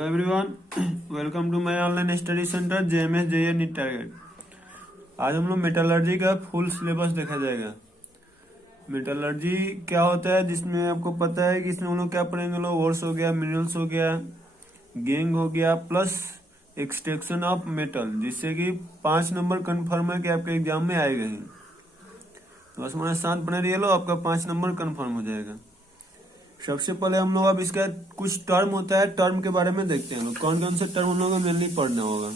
Hello everyone, welcome to my online study centre JMS JEE NEET target. आज हम लोग metallurgy का full syllabus देखा जाएगा। मेटलर्जी क्या होता है, जिसमें आपको पता है कि इसमें हम लोग क्या पढ़ेंगे। लोग ओर्स हो गया, मिनरल्स हो गया, गैंग हो गया, प्लस एक्सट्रैक्शन ऑफ मेटल, जिससे कि 5 नंबर कन्फर्म है कि आपके एग्जाम में आएगा ही। तो बस हमारे साथ बने रहिए, लो आपका 5 नंबर कन्फर्म हो जाएगा। सबसे पहले हम लोग अब इसका कुछ टर्म होता है, टर्म के बारे में देखते हैं। कौन कौन से टर्म हम लोग को मेनली पढ़ना होगा।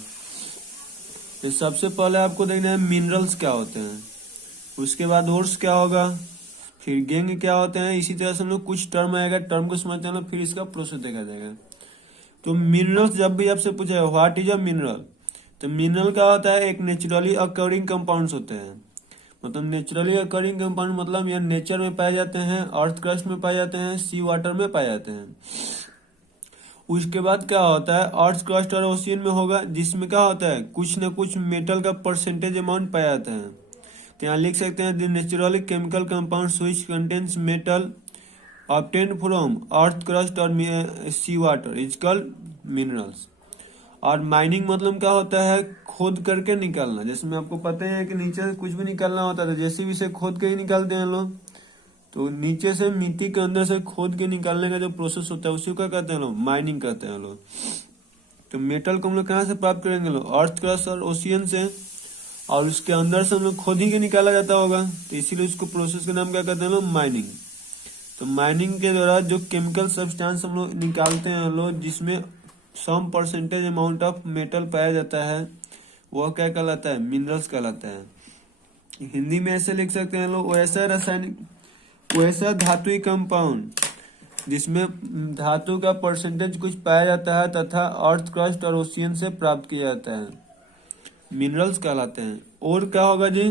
तो सबसे पहले आपको देखना है मिनरल्स क्या होते हैं, उसके बाद ओर्स क्या होगा, फिर गैंग क्या होते हैं। इसी तरह से हम लोग कुछ टर्म आएगा, टर्म को समझते हैं, फिर इसका प्रोसेस देखा जाएगा। तो मिनरल्स जब भी आपसे पूछा है व्हाट इज अ मिनरल, तो मिनरल क्या होता है, एक नेचुरली अकरिंग कंपाउंड्स होते हैं। मतलब नेचुरली अकरिंग कंपाउंड मतलब यह नेचर में पाए जाते हैं, अर्थ क्रस्ट में पाए जाते हैं, सी वाटर में पाए जाते हैं। उसके बाद क्या होता है, अर्थ क्रस्ट और ओशियन में होगा, जिसमें क्या होता है कुछ न कुछ मेटल का परसेंटेज अमाउंट पाया जाता है। तो यहाँ लिख सकते हैं the naturally chemical compound which contains metal obtained from earth crust और सी वाटर इज कॉल्ड मिनरल्स। और माइनिंग मतलब क्या होता है, खोद करके निकालना। जैसे में आपको पता है कि नीचे से कुछ भी निकालना होता है तो जैसे भी से खोद के ही निकालते हैं लोग। तो नीचे से मिट्टी के अंदर से खोद के निकालने का जो प्रोसेस होता है उसी को क्या कहते हैं लोग, माइनिंग कहते हैं लोग। तो मेटल को हम लोग कहाँ से प्राप्त करेंगे लोग, अर्थ क्रस्ट और ओशियन से, और उसके अंदर से हम लोग खोद ही के निकाला जाता होगा। तो इसीलिए उसको प्रोसेस का नाम क्या कहते हैं लोग, माइनिंग। तो माइनिंग के द्वारा जो केमिकल सब्सटेंस हम लोग निकालते हैं लोग, जिसमें some percentage amount of metal पाया जाता है, वह क्या कहलाता है, मिनरल्स कहलाता है। हिंदी में ऐसे लिख सकते हैं लोग, वैसा धातुई कंपाउंड जिसमें धातु का परसेंटेज कुछ पाया जाता है तथा अर्थ क्रस्ट और ओशियन से प्राप्त किया जाता है, मिनरल्स कहलाते हैं। और क्या होगा जी,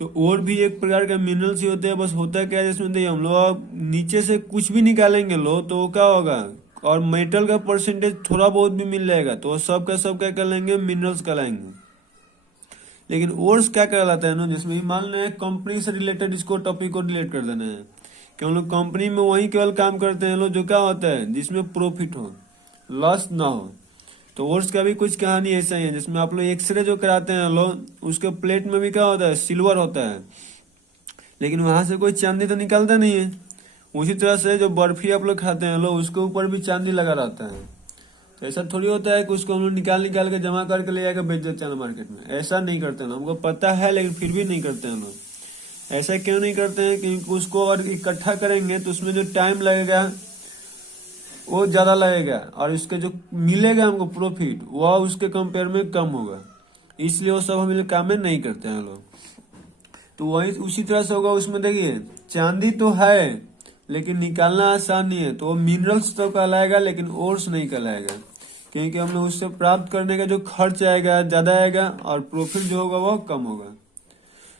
तो और भी एक प्रकार के मिनरल्स ही होते हैं। बस होता क्या है, जिसमें हम लोग नीचे से कुछ भी निकालेंगे लो तो क्या होगा, और मेटल का परसेंटेज थोड़ा बहुत भी मिल जाएगा तो सब का सब क्या कहलाएंगे, मिनरल्स कहलाएंगे। लेकिन ओर्स क्या कहलाता है ना, जिसमें मान लें कंपनी से रिलेटेड इसको टॉपिक को रिलेट कर देना है कि हम लोग कंपनी में वही केवल काम करते हैं लोग जो क्या होता है जिसमें प्रॉफिट हो, लॉस ना हो। तो ओर्स का भी कुछ कहानी ऐसा ही है, जिसमें आप लोग एक्सरे जो कराते हैं लोग, उसके प्लेट में भी क्या होता है, सिल्वर होता है, लेकिन वहां से कोई चांदी तो निकलता नहीं है। उसी तरह से जो बर्फी आप लोग खाते हैं लोग, उसके ऊपर भी चांदी लगा रहता है। तो ऐसा थोड़ी होता है कि उसको हम लोग निकाल के जमा करके ले जाकर बेच देते हैं मार्केट में। ऐसा नहीं करते हैं, हमको पता है लेकिन फिर भी नहीं करते हैं लोग। ऐसा क्यों नहीं करते हैं, क्योंकि उसको और इकट्ठा करेंगे तो उसमें जो टाइम लगेगा वो ज्यादा लगेगा, और उसके जो मिलेगा हमको प्रॉफिट वह उसके कंपेयर में कम होगा। इसलिए वो सब हम लोग काम में नहीं करते हैं लोग। तो वही उसी तरह से होगा उसमें। देखिए चांदी तो है लेकिन निकालना आसान नहीं है, तो वो मिनरल्स तो कहलाएगा लेकिन ओर्स नहीं कहलाएगा, क्योंकि हम लोग उससे प्राप्त करने का जो खर्च आएगा ज्यादा आएगा और प्रॉफिट जो होगा वो कम होगा।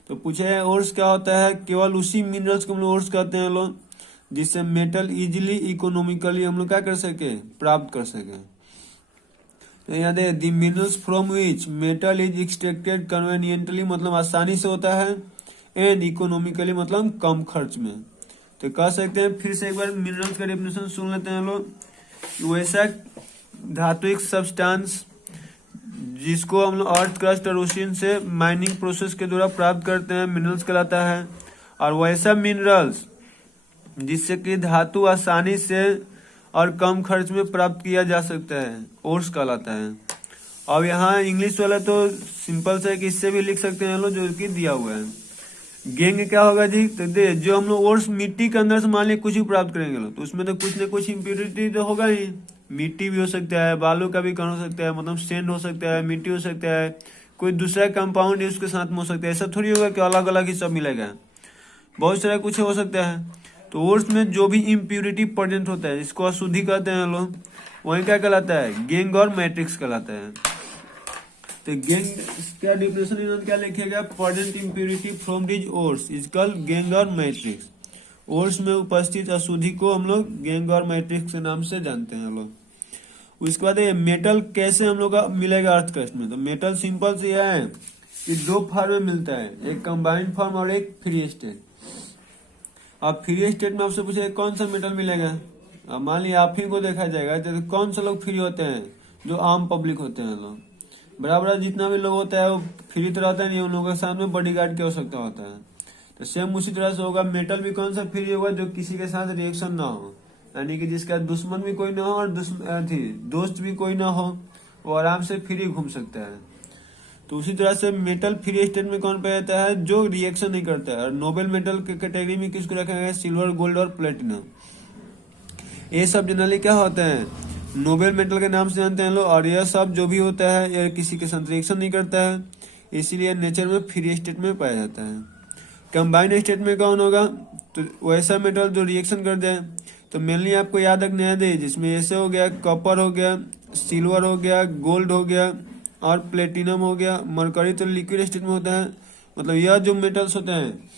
तो पूछे ओर्स क्या होता है, केवल उसी मिनरल्स को हम लोग ओर्स कहते हैं लोग जिससे मेटल इजिली इकोनॉमिकली हम लोग क्या कर सके, प्राप्त कर सके। तो यहाँ दे दी minerals from which metal is extracted conveniently, मतलब आसानी से होता है, एंड इकोनॉमिकली मतलब कम खर्च में। तो कह सकते हैं, फिर से एक बार मिनरल्स का डेफिनेशन सुन लेते हैं लोग। वैसा धात्विक सब्सटेंस जिसको हम लोग अर्थ क्रस्ट और ओशियन से माइनिंग प्रोसेस के द्वारा प्राप्त करते हैं, मिनरल्स कहलाता है। और वैसा मिनरल्स जिससे कि धातु आसानी से और कम खर्च में प्राप्त किया जा सकता है, ओर्स कहलाता है। अब यहाँ इंग्लिश वाला तो सिंपल से कि इससे भी लिख सकते हैं लोग, जो कि दिया हुआ है। गैंग क्या होगा जी, तो जो हम लोग ओर्स मिट्टी के अंदर से मान लिया कुछ भी प्राप्त करेंगे लोग, तो उसमें तो कुछ न कुछ इम्प्योरिटी तो होगा ही। मिट्टी भी हो सकता है, बालू का भी कण हो सकता है, मतलब सेंड हो सकता है, मिट्टी हो सकता है, कोई दूसरा कंपाउंड उसके साथ में हो सकता है। ऐसा थोड़ी होगा कि अलग अलग ही सब मिलेगा, बहुत सारा कुछ हो सकता है। तो ओर्स में जो भी इम्प्योरिटी प्रेजेंट होता है, इसको अशुद्धि कहते हैं लोग, वही क्या कहलाता है, गैंग और मैट्रिक्स कहलाता है। तो गैंग का डिफिनेशन इन्होंने क्या लिखेगा, present impurity from this ores is called gang और मैट्रिक्स। ओर्स में उपस्थित अशुद्धि को हम लोग गैंग और मैट्रिक्स के नाम से जानते हैं लोग। उसके बाद ये मेटल कैसे हम लोग का मिलेगा अर्थ क्रस्ट में, तो मेटल सिंपल से यह है कि 2 फॉर्म में मिलता है, एक कंबाइंड फॉर्म और एक फ्री स्टेट। अब फ्री स्टेट में आपसे पूछे कौन सा मेटल मिलेगा, अब मान लिया आप ही को देखा जाएगा तो कौन से लोग फ्री होते हैं, जो आम पब्लिक होते हैं लोग। बराबर जितना भी लोग होता है वो फ्री तो रहता है नहीं, उन लोगों के सामने बॉडीगार्ड की आवश्यकता होता है। तो सेम उसी तरह से होगा, मेटल भी कौन सा फ्री होगा, जो किसी के साथ रिएक्शन ना हो, यानी कि जिसका दुश्मन भी कोई ना हो और दोस्त भी कोई ना हो, वो आराम से फ्री घूम सकता है। तो उसी तरह से मेटल फ्री स्टेट में कौन पाया जाता है, जो रिएक्शन नहीं करता है। और नोबेल मेटल के कैटेगरी में किसको रखा गया है, सिल्वर, गोल्ड और प्लेटिनम। ये सब जनरली क्या होते हैं, नोबेल मेटल के नाम से जानते हैं लोग। और यह सब जो भी होता है यह किसी के साथ रिएक्शन नहीं करता है, इसीलिए नेचर में फ्री स्टेट में पाया जाता है। कंबाइंड स्टेट में कौन होगा, तो वैसा मेटल जो रिएक्शन कर जाए। तो मेनली आपको याद रखना है, जिसमें ऐसे हो गया, कॉपर हो गया, सिल्वर हो गया, गोल्ड हो गया और प्लेटिनम हो गया। मरकरी तो लिक्विड स्टेट में होता है। मतलब यह जो मेटल्स होते हैं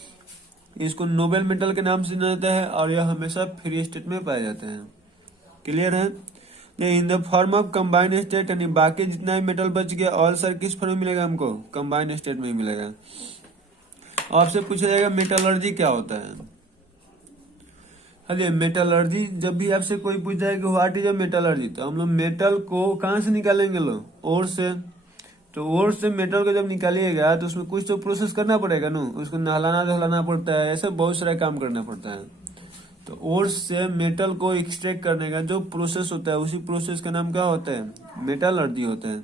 इसको नोबेल मेटल के नाम से जाना जाता है, और यह हमेशा फ्री स्टेट में पाए जाते हैं। क्लियर है। In the form of combined state, यानी बाकी जितना भी मेटल बच गया ऑल सर किस फॉर्म में मिलेगा हमको, कंबाइंड स्टेट में ही मिलेगा। आपसे पूछा जाएगा मेटलर्जी क्या होता है। अरे मेटलर्जी, जब भी आपसे कोई पूछ जाए कि व्हाट इज अ मेटलर्जी, तो हम लोग मेटल को कहाँ से निकालेंगे लोग, ओर से। तो ओर से मेटल को जब निकालिएगा तो उसमें कुछ तो प्रोसेस करना पड़ेगा ना, उसको नहलाना धुलाना पड़ता है, ऐसे बहुत सारा काम करना पड़ता है। तो ओर से मेटल को एक्सट्रैक्ट करने का जो प्रोसेस होता है, उसी प्रोसेस का नाम क्या होता है, मेटलर्जी होता है।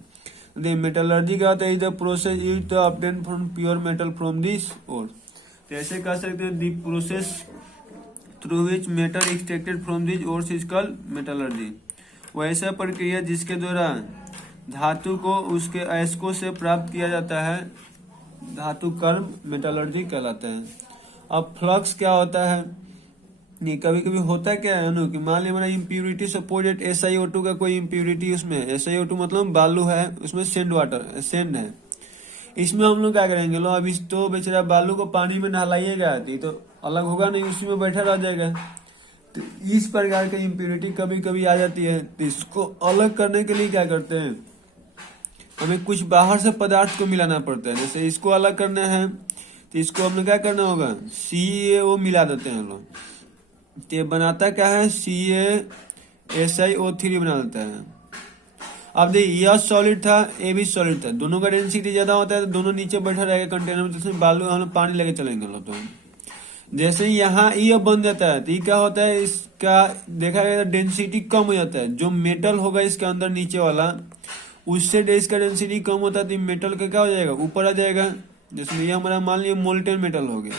मेटलर्जी क्या होता है, the process used to obtain from pure metal from this ore. तो ऐसे कह सकते हैं, the process through which metal extracted from this ores is called metallurgy. वैसा प्रक्रिया जिसके द्वारा धातु को उसके अयस्कों से प्राप्त किया जाता है, धातु कर्म मेटलर्जी कहलाता है। अब फ्लक्स क्या होता है, नहीं कभी कभी होता क्या है ना, कि मान लिया हमारा इम्प्यूरिटी सपोजेट SiO2 का कोई इम्प्यूरिटी, उसमें SiO2 मतलब बालू है, उसमें सेंड है। इसमें हम लोग क्या करेंगे, लो अब इस तो बेचारा बालू को पानी में नहलाइएगा तो अलग होगा नहीं, उसी में बैठा रह जाएगा। तो इस प्रकार की इम्प्यूरिटी कभी कभी आ जाती है। तो इसको अलग करने के लिए क्या करते हैं, हमें कुछ बाहर से पदार्थ को मिलाना पड़ता है। जैसे इसको अलग करना है तो इसको हमें क्या करना होगा, CaO मिला देते हैं लोग। तो ये बनाता क्या है, CaSiO3 बना देता है। अब देखिए यह सॉलिड था, ये भी सॉलिड था, दोनों का डेंसिटी ज्यादा होता है तो दोनों नीचे बैठा रहेगा कंटेनर में, तो बालू हम पानी लेके चलेंगे लोग। तो जैसे यहाँ ये बन जाता है तो ये क्या होता है, इसका देखा गया डेंसिटी कम हो जाता है। जो मेटल होगा इसके अंदर नीचे वाला, उससे इसका डेंसिटी कम होता है तो मेटल का क्या हो जाएगा, ऊपर आ जाएगा। जिसमें ये हमारा मान लिया मोल्टेन मेटल हो गया,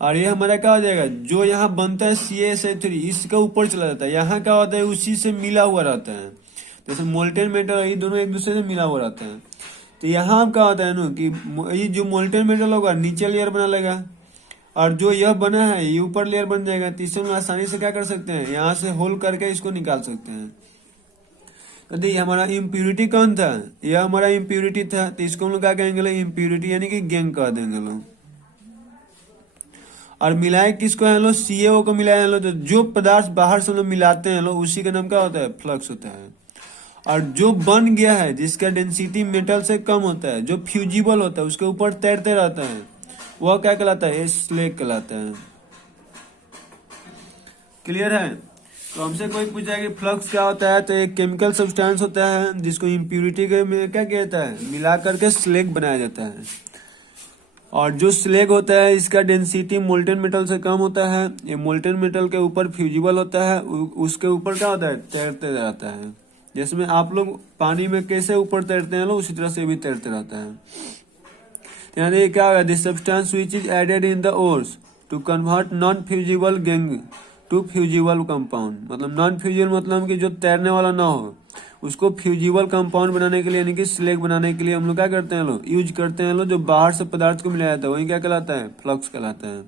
और ये हमारा क्या हो जाएगा, जो यहाँ बनता है CaSi3 इसका ऊपर चला जाता है। यहाँ क्या होता है, उसी से मिला हुआ रहता है। जैसे मोल्टेन मेटल ये दोनों एक दूसरे से मिला हुआ रहता है। तो यहाँ क्या होता है ना, कि ये जो मोल्टेन मेटल होगा नीचे लेयर बना लेगा, और जो यह बना है ये ऊपर लेयर बन जाएगा। तो इससे हम आसानी से क्या कर सकते हैं, यहाँ से होल करके इसको निकाल सकते हैं। तो देखिए हमारा इम्प्यूरिटी कौन था, यह हमारा इम्प्यूरिटी था, तो इसको हम लोग क्या कहेंगे, इम्प्यूरिटी यानी कि गैंग कह देंगे लोग। और मिलाए किसको है लोग, CaO को मिलाए हैं लोग। तो जो पदार्थ बाहर से लोग मिलाते हैं लोग, उसी का नाम क्या होता है, फ्लक्स होता है। और जो बन गया है, जिसका डेंसिटी मेटल से कम होता है, जो फ्यूजिबल होता है, उसके ऊपर तैरते रहता है, वह क्या कहलाता है, स्लैग कहलाता है। क्लियर है। तो हमसे कोई पूछा है कि फ्लक्स क्या होता है, तो एक केमिकल सब्सटेंस होता है जिसको इम्प्यूरिटी के में क्या किया जाता है, मिला करके स्लैग बनाया जाता है। और जो स्लैग होता है इसका डेंसिटी मोल्टेन मेटल से कम होता है। ये मोल्टेन मेटल के ऊपर फ्यूजिबल होता है, उसके ऊपर क्या होता है, तैरते रहता है। जिसमें आप लोग पानी में कैसे ऊपर तैरते हैं लोग, उसी तरह से भी तैरते रहता है। यानी क्या होगा, this substance which is added in the ores to convert non fusible gangue to fusible compound. मतलब नॉन फ्यूजिबल मतलब कि जो तैरने वाला ना हो, उसको फ्यूजिबल कंपाउंड बनाने के लिए यानी कि स्लैग बनाने के लिए हम लोग क्या करते हैं लोग, यूज करते हैं लोग। जो बाहर से पदार्थ को मिलाया जाता है वही क्या कहलाता है, फ्लक्स कहलाता है।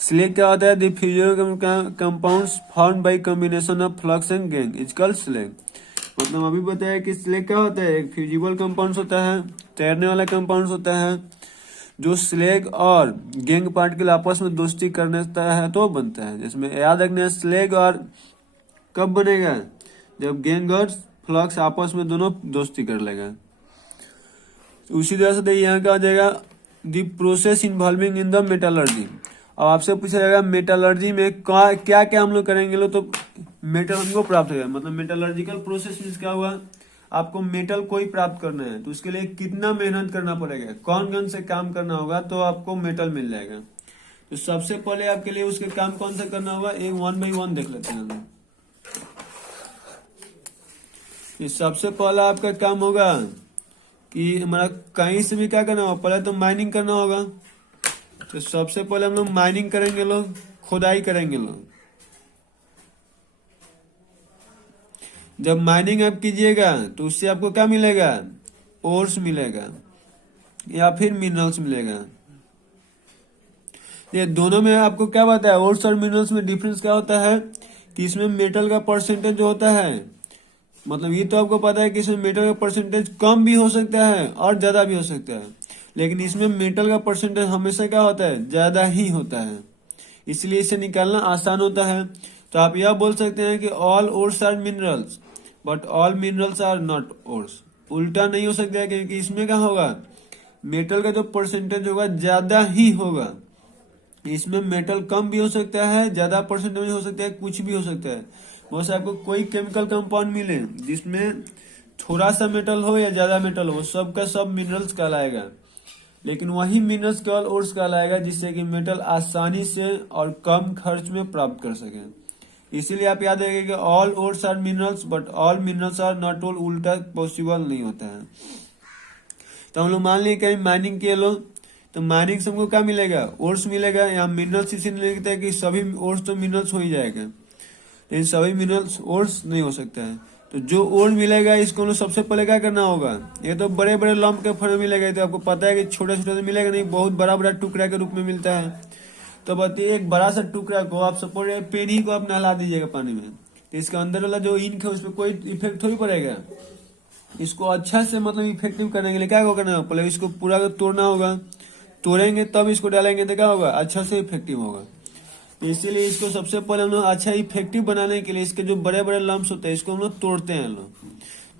स्लैग क्या होता है, the fusible compounds formed by combination of flux and gang is called slag. मतलब अभी बताया कि स्लैग क्या होता है, एक फ्यूजिबल कंपाउंड होता है, तैरने वाला कंपाउंड होता है। जो स्लैग और गैंग पार्टिकल आपस में दोस्ती करने है तो बनता है। जिसमें याद रखना, स्लैग और कब बनेगा, जब गैंग और फ्लक्स आपस में दोनों दोस्ती कर लेगा। उसी तरह से देखिए यहाँ क्या हो जाएगा, the process involving in the metallurgy. अब आपसे पूछा जाएगा मेटलर्जी में क्या क्या हम लोग करेंगे लो, तो मेटल हमको प्राप्त होगा, मतलब मेटलर्जिकल प्रोसेस मीन्स क्या हुआ, आपको मेटल कोई प्राप्त करना है तो उसके लिए कितना मेहनत करना पड़ेगा, कौन कौन से काम करना होगा तो आपको मेटल मिल जाएगा। तो सबसे पहले आपके लिए उसके काम कौन सा करना होगा, एक 1 बाई 1 देख लेते हैं हम। ये सबसे पहला आपका काम होगा कि हमारा कहीं से भी क्या करना होगा, पहले तो माइनिंग करना होगा। तो सबसे पहले हम लोग माइनिंग करेंगे लोग, खुदाई करेंगे लोग। जब माइनिंग आप कीजिएगा तो उससे आपको क्या मिलेगा, ओर्स मिलेगा या फिर मिनरल्स मिलेगा। ये दोनों में आपको क्या बताया है, ओर्स और मिनरल्स में डिफरेंस क्या होता है कि इसमें मेटल का परसेंटेज जो होता है, मतलब ये तो आपको पता है कि इसमें मेटल का परसेंटेज कम भी हो सकता है और ज्यादा भी हो सकता है, लेकिन इसमें मेटल का परसेंटेज हमेशा क्या होता है, ज्यादा ही होता है, इसलिए इसे निकालना आसान होता है। तो आप यह बोल सकते हैं कि all ores are minerals but all minerals are not ores. उल्टा नहीं हो सकता है, क्योंकि इसमें क्या होगा, मेटल का जो परसेंटेज होगा ज्यादा ही होगा। इसमें मेटल कम भी हो सकता है, ज्यादा परसेंटेज हो सकता है, कुछ भी हो सकता है। बहुत से आपको कोई केमिकल कंपाउंड मिले जिसमें थोड़ा सा मेटल हो या ज्यादा मेटल हो, सब का सब मिनरल्स कहलाएगा, लेकिन वही मिनरल्स केवल ओर्स कहलाएगा जिससे कि मेटल आसानी से और कम खर्च में प्राप्त कर सके। इसीलिए आप याद रखिए कि all ores are minerals but all minerals are not all, उल्टा पॉसिबल नहीं होता है। तो हम लोग मान लिए कहीं माइनिंग किए लो, तो माइनिंग से हमको क्या मिलेगा, ओर्स मिलेगा। यहाँ मिनरल्स इसीलिए लिखते हैं कि सभी ओर्स तो मिनरल्स हो ही जाएगा, लेकिन सभी मिनरल्स ओर्स नहीं हो सकता है। तो जो ओर मिलेगा इसको हम लोग सबसे पहले क्या करना होगा, ये तो बड़े बड़े लंप के फॉर्म में मिलेगा, तो आपको पता है कि छोटे छोटे तो मिलेगा नहीं, बहुत बड़ा बड़ा टुकड़ा के रूप में मिलता है। तो बताइए एक बड़ा सा टुकड़ा को आप सपोज पेन ही को आप नहला दीजिएगा पानी में, तो इसके अंदर वाला जो इंक है उस पर कोई इफेक्ट थोड़ी पड़ेगा। इसको अच्छा से मतलब इफेक्टिव करने के लिए क्या करना होगा, पहले इसको पूरा तोड़ना होगा, तोड़ेंगे तब इसको डालेंगे तो क्या होगा, अच्छा से इफेक्टिव होगा। इसीलिए इसको सबसे पहले हम लोग अच्छा इफेक्टिव बनाने के लिए इसके जो बड़े बड़े लम्स होते हैं इसको हम लोग तोड़ते हैं। लोग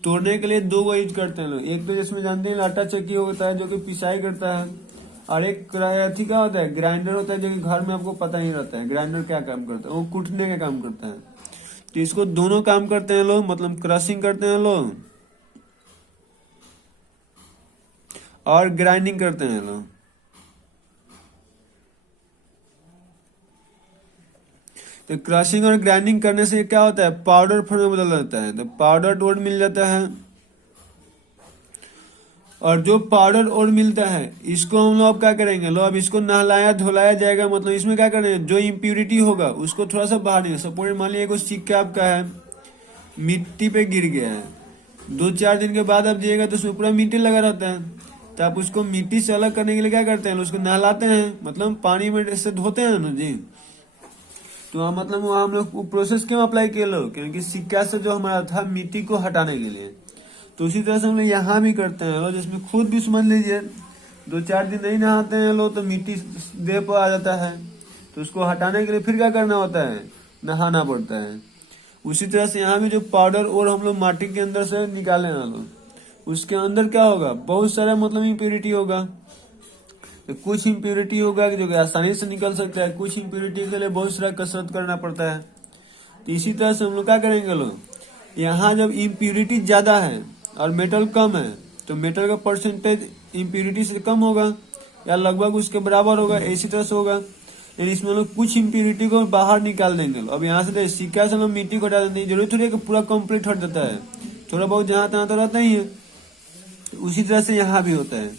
तोड़ने के लिए दो वो यूज करते हैं लोग, एक तो जिसमें जानते हैं आटा चक्की होता है जो कि पिसाई करता है, और एक अथी क्या होता है, ग्राइंडर होता है, जो कि घर में आपको पता नहीं रहता है ग्राइंडर क्या काम करता है, वो कूटने का काम करता है। तो इसको दोनों काम करते हैं लोग, मतलब क्रशिंग करते हैं लोग और ग्राइंडिंग करते हैं लोग। तो क्रशिंग और ग्राइंडिंग करने से क्या होता है, पाउडर फॉर्म में बदल जाता है, तो पाउडर ओर मिल जाता है। और जो पाउडर ओर मिलता है इसको हम लोग क्या करेंगे, लो अब इसको नहलाया धुलाया जाएगा, मतलब इसमें क्या करेंगे, जो इम्प्यूरिटी होगा उसको थोड़ा सा बाहर निकाल। सपोज मान लीजिए सिक्का आपका है, मिट्टी पे गिर गया है, 2-4 दिन के बाद आप जाइएगा तो उसमें पूरा मिट्टी लगा रहता है, तो आप उसको मिट्टी से अलग करने के लिए क्या करते हैं, उसको नहलाते हैं, मतलब पानी में से धोते हैं ना जी। तो मतलब वहाँ हम लोग प्रोसेस क्यों अप्लाई किए लोग, क्योंकि सिक्का से जो हमारा था मिट्टी को हटाने के लिए। तो उसी तरह से हम लोग यहाँ भी करते हैं लोग, जिसमें खुद भी समझ लीजिए 2-4 दिन नहीं नहाते हैं लोग तो मिट्टी देह पर आ जाता है, तो उसको हटाने के लिए फिर क्या करना होता है, नहाना पड़ता है। उसी तरह से यहाँ भी जो पाउडर और हम लोग माटी के अंदर से निकाले ना लोग, उसके अंदर क्या होगा, बहुत सारा मतलब इम्प्योरिटी होगा। तो कुछ इम्प्योरिटी होगा जो कि आसानी से निकल सकता है, कुछ इम्प्योरिटी के लिए बहुत सारा कसरत करना पड़ता है। तो इसी तरह से हम लोग क्या करेंगे लोग, यहाँ जब इम्प्योरिटी ज्यादा है और मेटल कम है तो मेटल का परसेंटेज इम्प्योरिटी से कम होगा या लगभग उसके बराबर होगा, इसी तरह से होगा। लेकिन इसमें लोग कुछ इम्प्योरिटी को बाहर निकाल देंगे। अब यहाँ से सिक्का से लोग मिट्टी को हटा देंगे, जरूरी थोड़ी है कि पूरा कंप्लीट हट जाता है, थोड़ा बहुत जहाँ तहाँ तो रहता ही है। उसी तरह से यहाँ भी होता है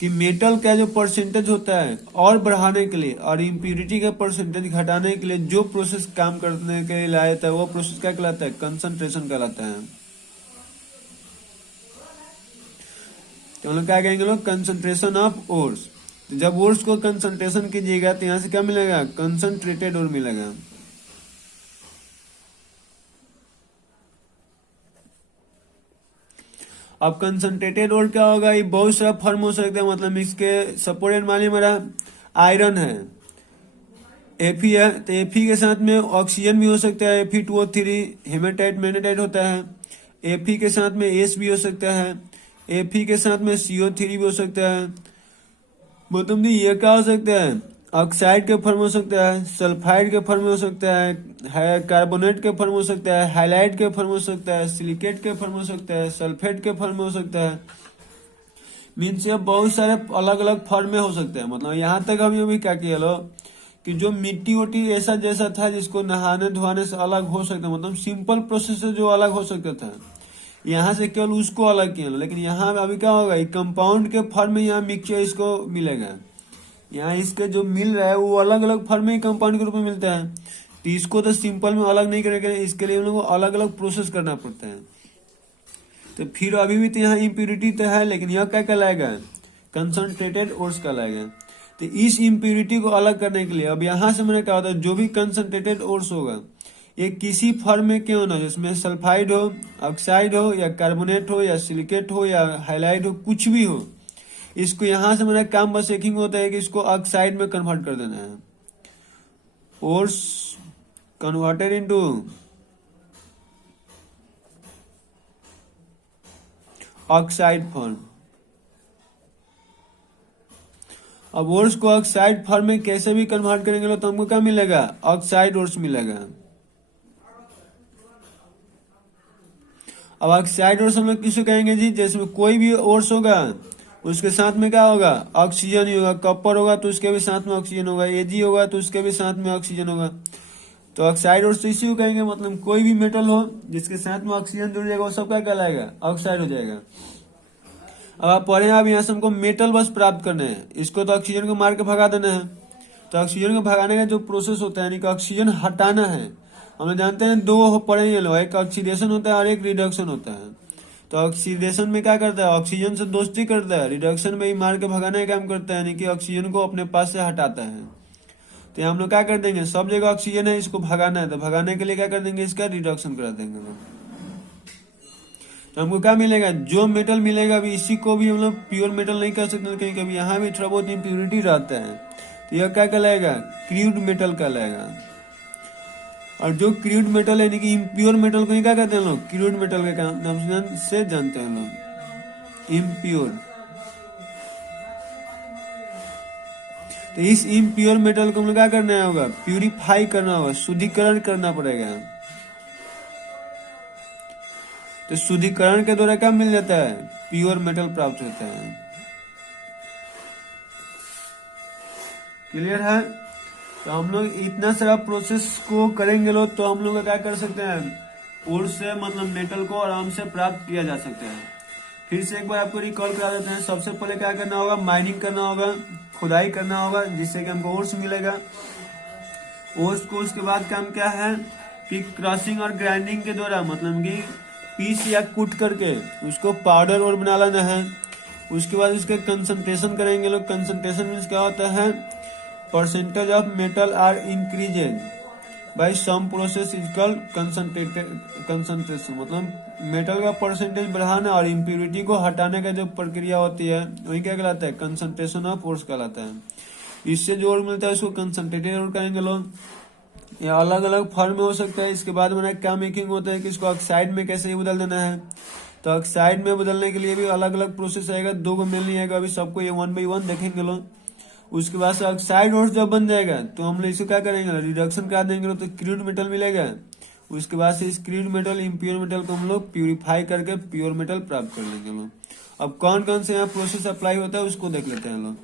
कि मेटल का जो परसेंटेज होता है और बढ़ाने के लिए और इम्प्यूरिटी का परसेंटेज घटाने के लिए जो प्रोसेस काम करने के लिए लाया जाता है वो प्रोसेस क्या कहलाता है, कंसंट्रेशन कहलाता है। तो हम लोग क्या कहेंगे लोग, कंसंट्रेशन ऑफ ओर्स। तो जब ओर्स को कंसंट्रेशन कीजिएगा तो यहाँ से क्या मिलेगा, कंसंट्रेटेड ओर मिलेगा। अब कंसंट्रेटेड ओर क्या होगा, ये बहुत सारा फॉर्म हो सकता है, मतलब इसके सपोर्टेड मानिए मेरा आयरन है, Fe है, तो Fe के साथ में ऑक्सीजन भी हो सकता है, Fe2O3, हेमेटाइट मैग्नेटाइट होता है। Fe के साथ में S भी हो सकता है, Fe के साथ में CO3 भी हो सकता है। मतलब ये क्या हो सकता है, ऑक्साइड के फॉर्म हो सकता है, सल्फाइड के फॉर्म में हो सकता है कार्बोनेट के फॉर्म हो सकता है, हाइलाइट के फॉर्म हो सकता है, सिलिकेट के फॉर्म हो सकता है, सल्फेट के फॉर्म में हो सकता है। मीन्स ये बहुत सारे अलग अलग फॉर्म में हो सकते हैं। मतलब यहाँ तक हम ये भी क्या किया लो कि जो मिट्टी वोटी ऐसा जैसा था जिसको नहाने धोने से अलग हो सकता, मतलब सिंपल प्रोसेस से जो अलग हो सकता था, यहाँ से केवल उसको अलग किया। लेकिन यहाँ अभी क्या होगा, कंपाउंड के फॉर्म में यहाँ मिक्सचर इसको मिलेगा। यहाँ इसके जो मिल रहा है वो अलग अलग फॉर्म में कंपाउंड के रूप में मिलता है। तो इसको तो सिंपल में अलग नहीं करेंगे, इसके लिए हम लोग को अलग अलग प्रोसेस करना पड़ता है। तो फिर अभी भी तो यहाँ इम्प्योरिटी तो है, लेकिन यह क्या कहलाएगा, कंसंट्रेटेड ओर्स कहलाएगा। तो इस इम्प्योरिटी को अलग करने के लिए अब यहाँ से मैंने क्या होता है, जो भी कंसंट्रेटेड ओर्स होगा ये किसी फॉर्म में क्यों ना, जिसमें सल्फाइड हो, ऑक्साइड हो, या कार्बोनेट हो, या सिलिकेट हो, या हाइलाइट हो, कुछ भी हो, इसको यहाँ से मेरा काम बस एक ही होता है कि इसको ऑक्साइड में कन्वर्ट कर देना है। Ores converted into oxide form. अब ओर्स को ऑक्साइड फॉर्म में कैसे भी कन्वर्ट करेंगे तो हमको क्या मिलेगा, ऑक्साइड ओर्स मिलेगा। अब ऑक्साइड ओर्स हम लोग किसको कहेंगे जी, जैसे कोई भी ओर्स होगा उसके साथ में क्या होगा, ऑक्सीजन ही होगा। कॉपर होगा तो उसके भी साथ में ऑक्सीजन होगा, एजी होगा तो उसके भी साथ में ऑक्सीजन होगा। तो ऑक्साइड ओर्स तो इसी को कहेंगे, मतलब कोई भी मेटल हो जिसके साथ में ऑक्सीजन जुड़ जाएगा वो सब क्या कहलाएगा, ऑक्साइड हो जाएगा। अब आप पढ़े, अब यहाँ से हमको मेटल बस प्राप्त करने हैं, इसको तो ऑक्सीजन को मार के भगा देना है। तो ऑक्सीजन को भगाने का जो प्रोसेस होता है, यानी कि ऑक्सीजन हटाना है, हम लोग जानते हैं दो पढ़े ये लोग, एक ऑक्सीडेशन होता है और एक रिडक्शन होता है। तो ऑक्सीडेशन में क्या करता है, ऑक्सीजन से दोस्ती करता है, रिडक्शन में ही मार के भगाने का काम करता है, यानी कि ऑक्सीजन को अपने पास से हटाता है। तो हम लोग क्या कर देंगे, सब जगह ऑक्सीजन है, इसको भगाना है, तो भगाने के लिए क्या कर देंगे, इसका रिडक्शन करा देंगे। तो हमको क्या मिलेगा, जो मेटल मिलेगा, अभी इसी को भी हम लोग प्योर मेटल नहीं कर सकते, क्योंकि कभी यहाँ भी थोड़ा बहुत इम्प्योरिटी रहता है। तो यह क्या कहलाएगा, क्रूड मेटल कहलाएगा। और जो क्रूड मेटल है, यानी कि इम्प्योर मेटल को क्या कहते हैं लोग, क्रूड मेटल के नाम से जानते हैं लोग, इम्प्योर। तो इस इम्प्योर मेटल को हम लोग क्या करना होगा, प्यूरिफाई करना होगा, शुद्धिकरण करना पड़ेगा। तो शुद्धिकरण के द्वारा क्या मिल जाता है, प्योर मेटल प्राप्त होता है। क्लियर है। तो हम लोग इतना सारा प्रोसेस को करेंगे लोग, तो हम लोग क्या कर सकते हैं, ओर से मतलब मेटल को आराम से प्राप्त किया जा सकता है। फिर से एक बार आपको रिकॉल करा देते हैं। सबसे पहले क्या करना होगा, माइनिंग करना होगा, खुदाई करना होगा, जिससे कि हमको ओर्स मिलेगा। ओर्स को उसके बाद काम क्या है कि क्रशिंग और ग्राइंडिंग के द्वारा, मतलब कि पीस या कूट करके उसको पाउडर और बना लेना है। उसके बाद उसके कंसंट्रेशन करेंगे लोग। कंसंट्रेशन मीन्स क्या होता है, percentage of metal are increased by some process is called concentration. मतलब मेटल का परसेंटेज बढ़ाना और इम्प्योरिटी को हटाने का जो प्रक्रिया होती है वही क्या कहलाता है, कंसंट्रेशन ऑफ ओर्स कहलाता है। इससे जो ओर मिलता है उसको कंसंट्रेटेड ओर कहेंगे लोग। यह अलग अलग फॉर्म में हो सकता है। इसके बाद में क्या मेकिंग होता है कि इसको ऑक्साइड में कैसे बदल देना है। तो ऑक्साइड में बदलने के लिए भी अलग अलग प्रोसेस आएगा, दो को मिल नहीं आएगा, अभी सबको ये 1 by 1 देखेंगे लोग। उसके बाद से ऑक्साइड ओर्स जब बन जाएगा तो हम लोग इसको क्या करेंगे, रिडक्शन करा देंगे तो क्रूड मेटल मिलेगा। उसके बाद से इस क्रूड मेटल, इम्प्योर मेटल को हम लोग प्यूरिफाई करके प्योर मेटल प्राप्त कर लेंगे लोग। अब कौन कौन से यहाँ प्रोसेस अप्लाई होता है उसको देख लेते हैं लोग।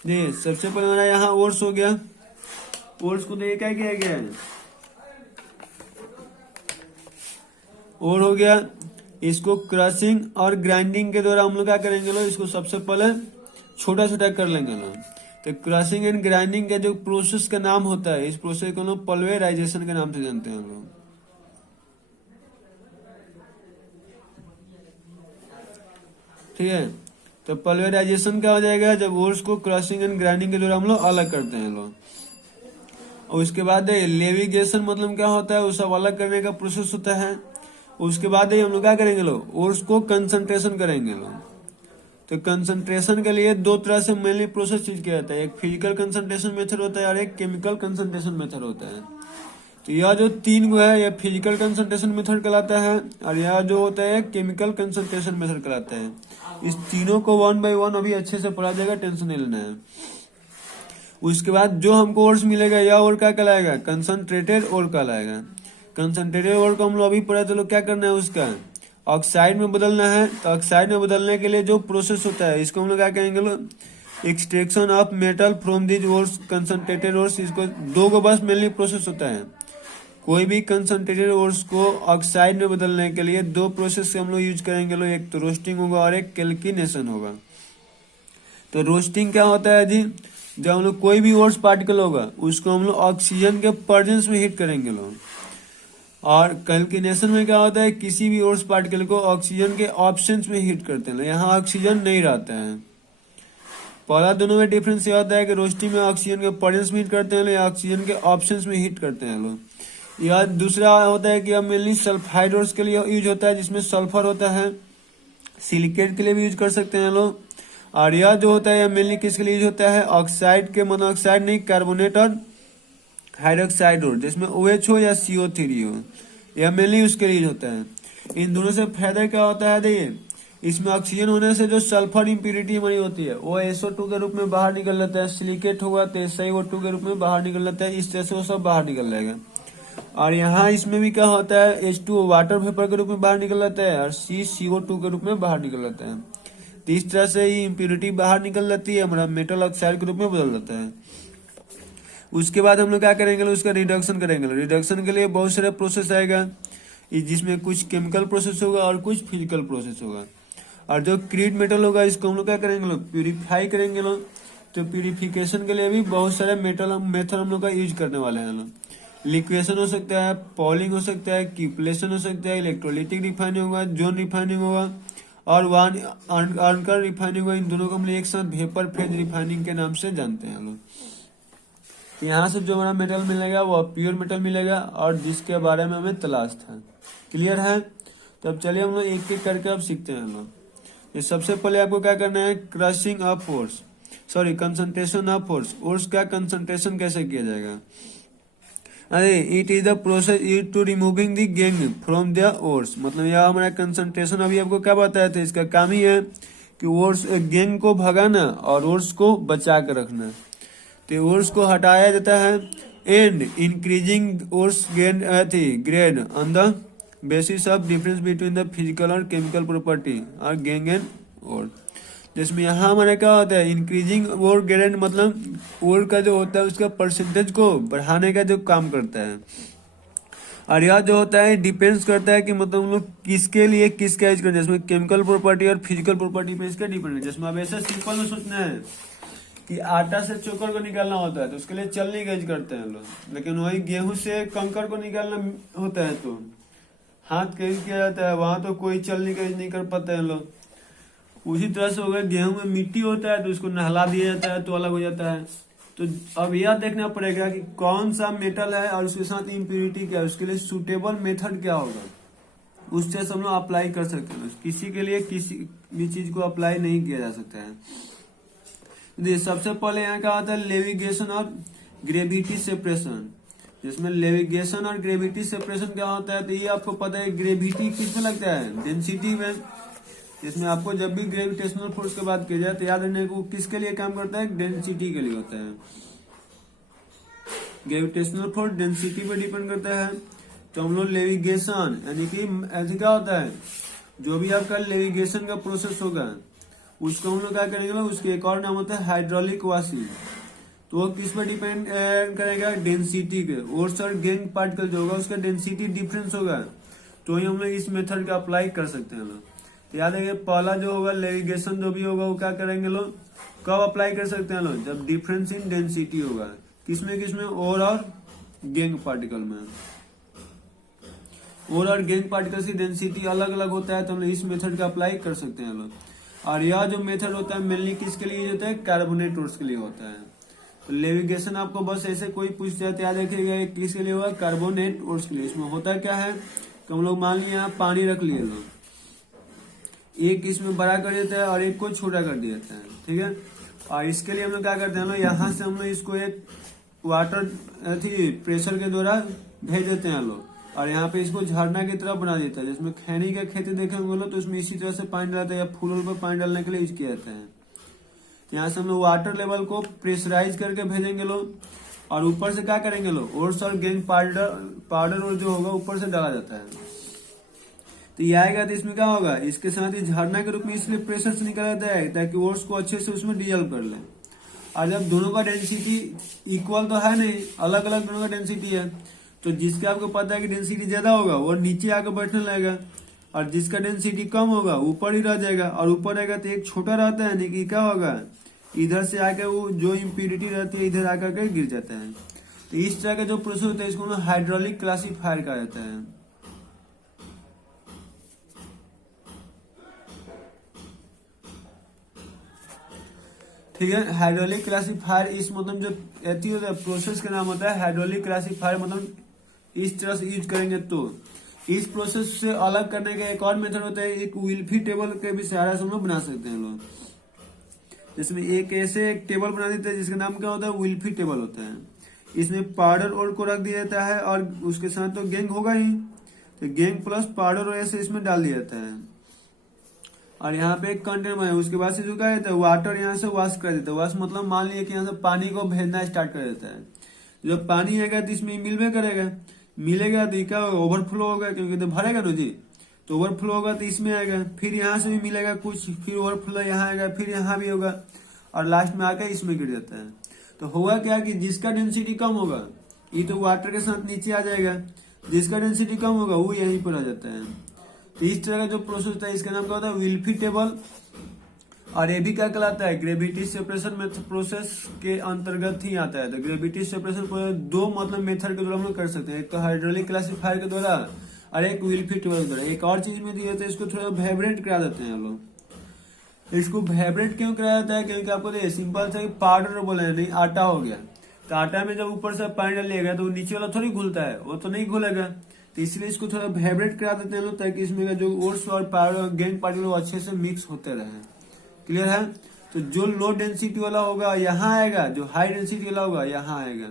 देखिए सबसे पहले हमारा यहाँ ओर्स हो गया। ओर्स को देखिए क्या किया गया है, और हो गया। इसको क्रशिंग और ग्राइंडिंग के द्वारा हम लोग क्या करेंगे लोग, इसको सबसे पहले छोटा छोटा कर लेंगे लोग। तो क्रशिंग एंड ग्राइंडिंग का जो प्रोसेस का नाम होता है, इस प्रोसेस को लोग पल्वेराइजेशन के नाम से जानते हैं लोग। ठीक है, तो पल्वेराइजेशन क्या हो जाएगा, जब ओर्स को क्रशिंग एंड ग्राइंडिंग के द्वारा हम लोग अलग करते हैं लोग। और उसके बाद लेविगेशन मतलब क्या होता है, वो सब अलग करने का प्रोसेस होता है। उसके बाद हम लोग क्या करेंगे लोग, ओर्स को कंसंट्रेशन करेंगे लोग। तो कंसंट्रेशन के लिए दो तरह से मेनली प्रोसेस चीज किया जाता है, एक फिजिकल कंसंट्रेशन मेथड होता है और एक केमिकल कंसंट्रेशन मेथड होता है। तो यह जो तीन गो है, यह फिजिकल कंसंट्रेशन मेथड कहलाता है, और यह जो होता है केमिकल कंसंट्रेशन मेथड कहलाता है। इस तीनों को 1 बाय 1 अभी अच्छे से पढ़ा जाएगा, टेंशन नहीं लेना है। उसके बाद जो हमको ओर्स मिलेगा, यह ओर क्या कहलाएगा, कंसंट्रेटेड ओर कहलाएगा। कंसंट्रेटेड ओर को हम लोग अभी पढ़े, तो लोग क्या करना है, उसका ऑक्साइड में बदलना है। तो ऑक्साइड में बदलने के लिए जो प्रोसेस होता है, इसको हम लोग क्या कहेंगे, लोग extraction of metal from this ores, concentrated ores. इसको दो को बस मेनली प्रोसेस होता है। कोई भी कंसंट्रेटेड ओर्स को ऑक्साइड में बदलने के लिए दो प्रोसेस से हम लोग यूज करेंगे, लोग एक तो रोस्टिंग होगा और एक कैल्किनेशन होगा। तो रोस्टिंग क्या होता है जी, जब हम लोग कोई भी ओर्स पार्टिकल होगा उसको हम लोग ऑक्सीजन के प्रेजेंस में हीट करेंगे लोग। और कैल्किनेशन में क्या होता है, किसी भी ओर्स पार्टिकल को ऑक्सीजन के ऑप्शंस में हीट करते हैं, यहाँ ऑक्सीजन नहीं रहता है। पहला दोनों में डिफरेंस ये होता है कि रोस्टिंग में ऑक्सीजन के प्रेजेंस में हीट करते हैं, या ऑक्सीजन के ऑप्शंस में हीट करते हैं लोग। यह दूसरा होता है कि अब मेनली सल्फाइड ओर्स के लिए यूज होता है, जिसमें सल्फर होता है। सिलिकेट के लिए भी यूज कर सकते हैं लोग। और यह जो होता है यह मेनली किसके लिए यूज होता है, ऑक्साइड के मोनोऑक्साइड नहीं, कार्बोनेट और हाइड्रोक्साइड ओर, जिसमें OH हो या CO3 हो, यह मेनली उसके लिए यूज होता है। इन दोनों से फायदा क्या होता है, देखिए इसमें ऑक्सीजन होने से जो सल्फर इम्प्यूरिटी हमारी होती है वो SO2 के रूप में बाहर निकल जाता है। सिलिकेट होगा तो SiO2 के रूप में बाहर निकल जाता है। इस तरह से वो सब बाहर निकल जाएगा। और यहाँ इसमें भी क्या होता है, H2O वाटर वेपर के रूप में बाहर निकल जाता है, और C CO2 के रूप में बाहर निकल जाता है। तो इस तरह से ये इम्प्यूरिटी बाहर निकल जाती है, हमारा मेटल ऑक्साइड के रूप में बदल जाता है। उसके बाद हम लोग क्या करेंगे, उसका रिडक्शन करेंगे। रिडक्शन के लिए बहुत सारे प्रोसेस आएगा, जिसमें कुछ केमिकल प्रोसेस होगा और कुछ फिजिकल प्रोसेस होगा। और जो क्रीड मेटल होगा इसको हम लोग क्या करेंगे, लोग प्यूरिफाई करेंगे लोग। तो प्यूरिफिकेशन के लिए भी बहुत सारे मेटल मेथड हम लोग का यूज करने वाले हैं लोग। लिक्वेशन हो सकता है, पॉलिंग हो सकता है, क्यूपलेशन हो सकता है, इलेक्ट्रोलिटिक रिफाइनिंग होगा, जोन रिफाइनिंग होगा, और वन अर्नकर रिफाइनिंग होगा। इन दोनों को हम लोग एक साथ वेपर फेज रिफाइनिंग के नाम से जानते हैं लोग। तो यहाँ से जो हमारा मेटल मिलेगा वो प्योर मेटल मिलेगा, और जिसके बारे में हमें तलाश था। क्लियर है? तो अब चलिए हम लोग एक एक करके अब सीखते हैं लोग। ये सबसे पहले आपको क्या करना है, crushing of ores, sorry concentration of ores. Ores का कंसंट्रेशन कैसे किया जाएगा, अरे it is the process use to removing the gangue from the ores. मतलब यह हमारा कंसंट्रेशन अभी आपको क्या बताया था, इसका काम ही है कि ओर्स गैंग को भगाना और ओर्स को बचा कर रखना। तो ओर्स को हटाया जाता है and increasing ores grade on the basis of difference between the physical और केमिकल प्रॉपर्टी और गैंग एंड ओर। जिसमें यहाँ हमारा क्या होता है, इंक्रीजिंग ओर ग्रेड, मतलब ओर का जो होता है उसका परसेंटेज को बढ़ाने का जो काम करता है। और यह जो होता है डिपेंड्स करता है कि मतलब हम लोग किसके लिए किसका यूज करते हैं। जिसमें केमिकल प्रॉपर्टी और फिजिकल प्रॉपर्टी पे इसका डिपेंड है। जिसमें अब ऐसा सिंपल में सोचना है कि आटा से चोकर को निकालना होता है तो उसके लिए चलनी का यूज करते हैं लोग, लेकिन वही गेहूं से कंकर को निकालना होता है तो हाथ का यूज किया जाता है। वहां तो कोई चलनी का यूज नहीं कर पाते हैं लोग। उसी तरह से हो गया, गेहूं में मिट्टी होता है तो उसको नहला दिया जाता है तो अलग हो जाता है। तो अब यह देखना पड़ेगा कि कौन सा मेटल है और उसके साथ इम्प्यूरिटी क्या है, उसके लिए सुटेबल मेथड क्या होगा, उससे हम लोग अप्लाई कर सकते हैं। किसी के लिए किसी भी चीज को अप्लाई नहीं किया जा सकता है। सबसे पहले यहाँ क्या होता है, लेविगेशन और ग्रेविटी सेपरेशन। जिसमें लेविगेशन और ग्रेविटी सेपरेशन क्या होता है, तो ये आपको पता है ग्रेविटी किस में लगता है, डेंसिटी में। जिसमें आपको जब भी ग्रेविटेशनल फोर्स की बात की जाए तो याद रखने को किसके लिए काम करता है, डेंसिटी के लिए होता है। ग्रेविटेशनल फोर्स डेंसिटी पे डिपेंड करता है। तो हम लोग लेविगेशन यानी कि ऐसे क्या होता है, जो भी आपका लेविगेशन का प्रोसेस होगा उसको हम लोग क्या करेंगे, उसके एक और नाम होता है हाइड्रोलिक वॉशिंग। तो वो किस पर डिपेंड करेगा, डेंसिटी के। ओर्स और गैंग पार्टिकल जो होगा उसका डेंसिटी डिफरेंस होगा, तो ही हम लोग इस मेथड का अप्लाई कर सकते हैं लोग। तो याद रखिए पहला जो होगा लेविगेशन जो भी होगा वो क्या करेंगे लोग, कब अप्लाई कर सकते हैं लोग, जब डिफरेंस इन डेंसिटी होगा। किसमें ओर और गैंग पार्टिकल में। ओर और गैंग पार्टिकल की डेंसिटी अलग अलग होता है तो हम लोग इस मेथड का अप्लाई कर सकते हैं लोग। और यह जो मेथड होता है मेनली किसके लिए होता है, कार्बोनेट ओर्स के लिए होता है। तो लेविगेशन आपको बस ऐसे कोई पूछ जाए तो याद रखिएगा किसके लिए हुआ, कार्बोनेट ओर्स के लिए। इसमें होता क्या है कि हम लोग मान लिया यहाँ पानी रख लिए लोग, एक इसमें बड़ा कर देता है और एक को छोटा कर दिया जाता है, ठीक है। और इसके लिए हम लोग क्या करते हैं लोग, यहाँ से हम लोग इसको एक वाटर थी प्रेशर के द्वारा भेज देते हैं लोग, और यहाँ पे इसको झरना की तरफ बना देता है। जिसमें खैनी का खेती देखे होंगे लोग, तो उसमें इसी तरह से पानी डालते हैं या फूल पर पानी डालने के लिए यूज किया जाता है। यहाँ से हम लोग वाटर लेवल को प्रेशराइज करके भेजेंगे लोग, और ऊपर से क्या करेंगे लोग, ओट्स और गेंग पाउडर और जो होगा ऊपर से डाला जाता है। तो ये आएगा तो इसमें क्या होगा, इसके साथ ही झरना के रूप में इसलिए प्रेशर से निकल जाता है ताकि ओट्स को अच्छे से उसमें डिजल्व कर ले। और जब दोनों का डेंसिटी इक्वल तो है नहीं, अलग अलग दोनों का डेंसिटी है, तो जिसका आपको पता है कि डेंसिटी ज्यादा होगा वो नीचे आकर बैठने लगेगा, और जिसका डेंसिटी कम होगा ऊपर ही रह जाएगा। और ऊपर रहेगा तो एक छोटा रहता है, नहीं कि क्या होगा, इधर से आके वो जो इम्प्यूरिटी रहती है इधर आकर के गिर जाता है। तो इस तरह का जो प्रोसेस होता है इसको हाइड्रोलिक क्लासिफायर कहा जाता है। ठीक है, हाइड्रोलिक क्लासिफायर इस मतलब जो होता है प्रोसेस का नाम होता है हाइड्रोलिक क्लासिफायर। मतलब इस तरह से यूज करेंगे तो इस प्रोसेस से अलग करने का एक और मेथड होता है, एक विल्फी टेबल के भी सहारा से हम लोग बना सकते हैं लोग। जिसमें एक ऐसे एक टेबल बना देते हैं जिसका नाम क्या होता है, विल्फी टेबल होता है। इसमें पाउडर और को रख दिया जाता है, और उसके साथ तो गेंग होगा ही, तो गेंग प्लस पाउडर और ऐसे इसमें डाल दिया जाता है। और यहाँ पे एक कंटेनर है, उसके बाद से जो क्या रहता है वाटर यहाँ से वॉश कर देता है। वॉश मतलब मान लिया कि यहाँ से पानी को भेजना स्टार्ट कर देता है। जब पानी आएगा तो इसमें मिलवे करेगा, मिलेगा तो क्या होगा, ओवरफ्लो होगा, क्योंकि तो भरेगा ना जी, तो ओवरफ्लो होगा तो इसमें आएगा, फिर यहाँ से भी मिलेगा कुछ, फिर ओवरफ्लो यहाँ आएगा, फिर यहाँ भी होगा, और लास्ट में आकर इसमें गिर जाता है। तो होगा क्या कि जिसका डेंसिटी कम होगा ये तो वाटर के साथ नीचे आ जाएगा, जिसका डेंसिटी कम होगा वो यहीं पर आ जाता है। तो इस तरह का जो प्रोसेस होता है इसका नाम क्या होता है, विल्फी टेबल। और ये भी क्या कहलाता है, ग्रेविटी सेपरेशन मेथड प्रोसेस के अंतर्गत ही आता है। तो ग्रेविटी सेपरेशन दो मतलब मेथड के द्वारा हम लोग कर सकते हैं, एक तो हाइड्रोलिक क्लासिफायर के द्वारा और एक विल्फी टेबल के द्वारा। एक और चीज में दिया था, इसको थोड़ा वाइब्रेट करा देते हैं लोग। इसको वाइब्रेट क्यों कराया जाता है, क्योंकि आपको देखिए सिंपल से पाउडर बोले नहीं, आटा हो गया, तो आटा में जब ऊपर से पानी डालिएगा तो वो नीचे वाला थोड़ी घुलता है, वो तो नहीं घुलेगा। तो इसलिए इसको थोड़ा वाइब्रेट करा देते हैं लोग, ताकि इसमें जो ओट्स और पाउडर गेंग पार्टिकल अच्छे से मिक्स होते रहे। क्लियर है। तो जो लो डेंसिटी वाला होगा यहाँ आएगा, जो हाई डेंसिटी वाला होगा यहाँ आएगा।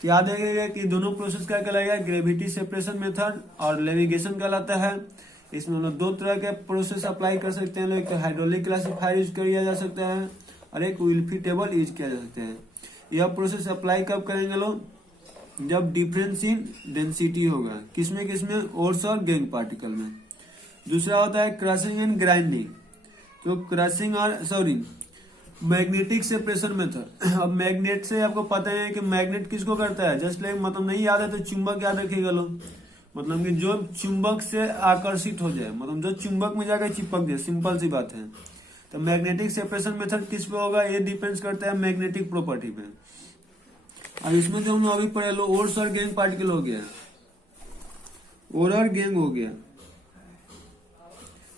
तो याद रखिएगा कि दोनों प्रोसेस क्या कहलाएगा, ग्रेविटी सेपरेशन मेथड और लेविगेशन कहलाता है। इसमें हम लोग दो तरह के प्रोसेस अप्लाई कर सकते हैं, एक तो हाइड्रोलिक क्लासिफायर यूज किया जा सकता है और एक विल्फी टेबल यूज किया जा सकता है। यह प्रोसेस अप्लाई कब करेंगे लोग, जब डिफरेंस इन डेंसिटी होगा, किसमें किसमें, ओट्स और गेंग पार्टिकल में। दूसरा होता है क्रशिंग एंड ग्राइंडिंग, तो क्रशिंग और मैग्नेटिक सेपरेशन मेथड। अब मैग्नेट से आपको पता है कि मैग्नेट किसको करता है, जस्ट लाइक मतलब नहीं याद है तो चुंबक याद रखिएगा लोग, मतलब कि जो चुंबक से आकर्षित हो जाए, मतलब जो चुंबक में जाकर चिपक जाए, सिंपल सी बात है। तो मैग्नेटिक सेपरेशन मेथड किस पे होगा, ये डिपेंड्स करता है मैग्नेटिक प्रॉपर्टी पे। और इसमें जो हम लोग अभी पढ़े लो, ओट्स और गेंग पार्टिकल हो गया, ओर और गेंग हो गया,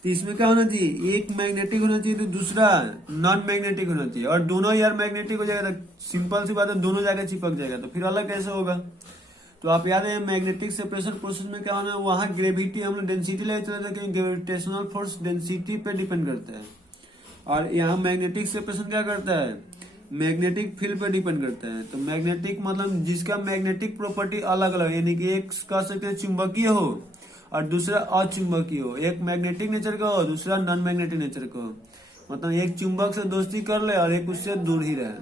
तो इसमें क्या होना चाहिए, एक मैग्नेटिक होना चाहिए तो दूसरा नॉन मैग्नेटिक होना चाहिए, और दोनों यार मैग्नेटिक हो जाएगा तो सिंपल सी बात है दोनों जाकर चिपक जाएगा, तो फिर अलग कैसे होगा। तो आप याद है मैग्नेटिक सेपरेशन प्रोसेस में क्या होना है, वहां ग्रेविटी हम लोग डेंसिटी ले चले थे, क्योंकि ग्रेविटेशनल फोर्स डेंसिटी पे डिपेंड करता है। और यहाँ मैग्नेटिक सेपरेशन क्या करता है, मैग्नेटिक फील्ड पे डिपेंड करता है। तो मैग्नेटिक मतलब जिसका मैग्नेटिक प्रॉपर्टी अलग अलग, यानी कि एक कह सकते हैं चुंबकीय हो और दूसरा अचुंबकीय हो, एक मैग्नेटिक नेचर का हो दूसरा नॉन मैग्नेटिक नेचर का हो, मतलब एक चुंबक से दोस्ती कर ले और एक उससे दूर ही रहे।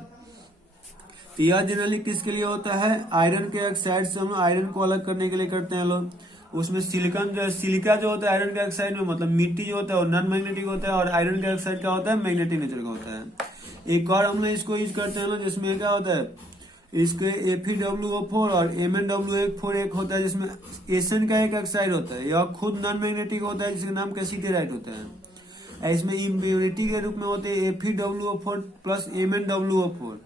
तो यह जनरली किसके लिए होता है, आयरन के ऑक्साइड से हम आयरन को अलग करने के लिए करते हैं लोग। उसमें सिलिकॉन जो सिलिका जो होता है आयरन के ऑक्साइड में, मतलब मिट्टी जो होता है वो नॉन मैग्नेटिक होता है, और आयरन के ऑक्साइड क्या होता है, मैग्नेटिक नेचर का होता है। एक और हम लोग इसको यूज करते हैं लोग, जिसमें क्या होता है, इसके FeWO4 और MnWO4 एक होता है, जिसमें एसन का एक ऑक्साइड होता है, यह खुद नॉन मैग्नेटिक होता है, जिसका नाम कैसिटेराइट होता है। इसमें इम्प्योरिटी के रूप में होते हैं FeWO4 प्लस MnWO4,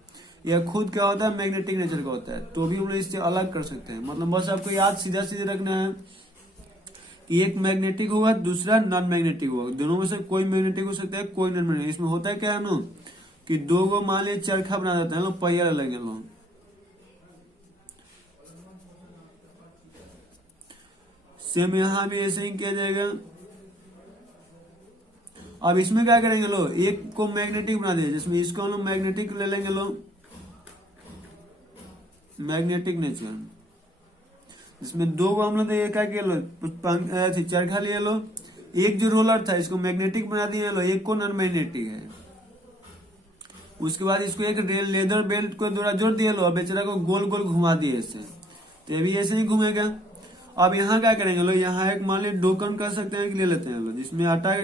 यह खुद क्या होता है, मैग्नेटिक नेचर का होता है। तो भी हम लोग इससे अलग कर सकते हैं, मतलब बस आपको याद सीधा सीधे रखना है कि एक मैग्नेटिक होगा दूसरा नॉन मैग्नेटिक होगा, दोनों में से कोई मैग्नेटिक हो सकता है कोई नॉन मैग्नेटिक। इसमें होता है क्या है ना कि दो गो मान लीजिए चरखा बना देते हैं लोग, पहिया लगेंगे लोग, सेम यहां भी ऐसे ही किया जाएगा। अब इसमें क्या करेंगे लोग, एक को मैग्नेटिक बना दिए, जिसमें इसको हम लोग मैग्नेटिक ले लेंगे लोग, मैग्नेटिक नेचर, इसमें दो को हम लोग एक क्या लो चरखा ले लो, एक जो रोलर था इसको मैग्नेटिक बना दिया लो, एक को नॉन मैग्नेटिक है। उसके बाद इसको एक लेदर बेल्ट को द्वारा जोड़ दिया लो और बेचारा को गोल गोल घुमा दिए इससे, तो ये भी ऐसे ही घूमेगा। अब यहाँ क्या करेंगे लोग, यहाँ एक मान ली डोकन कर सकते हैं कि ले लेते हैं लोग, जिसमें आटा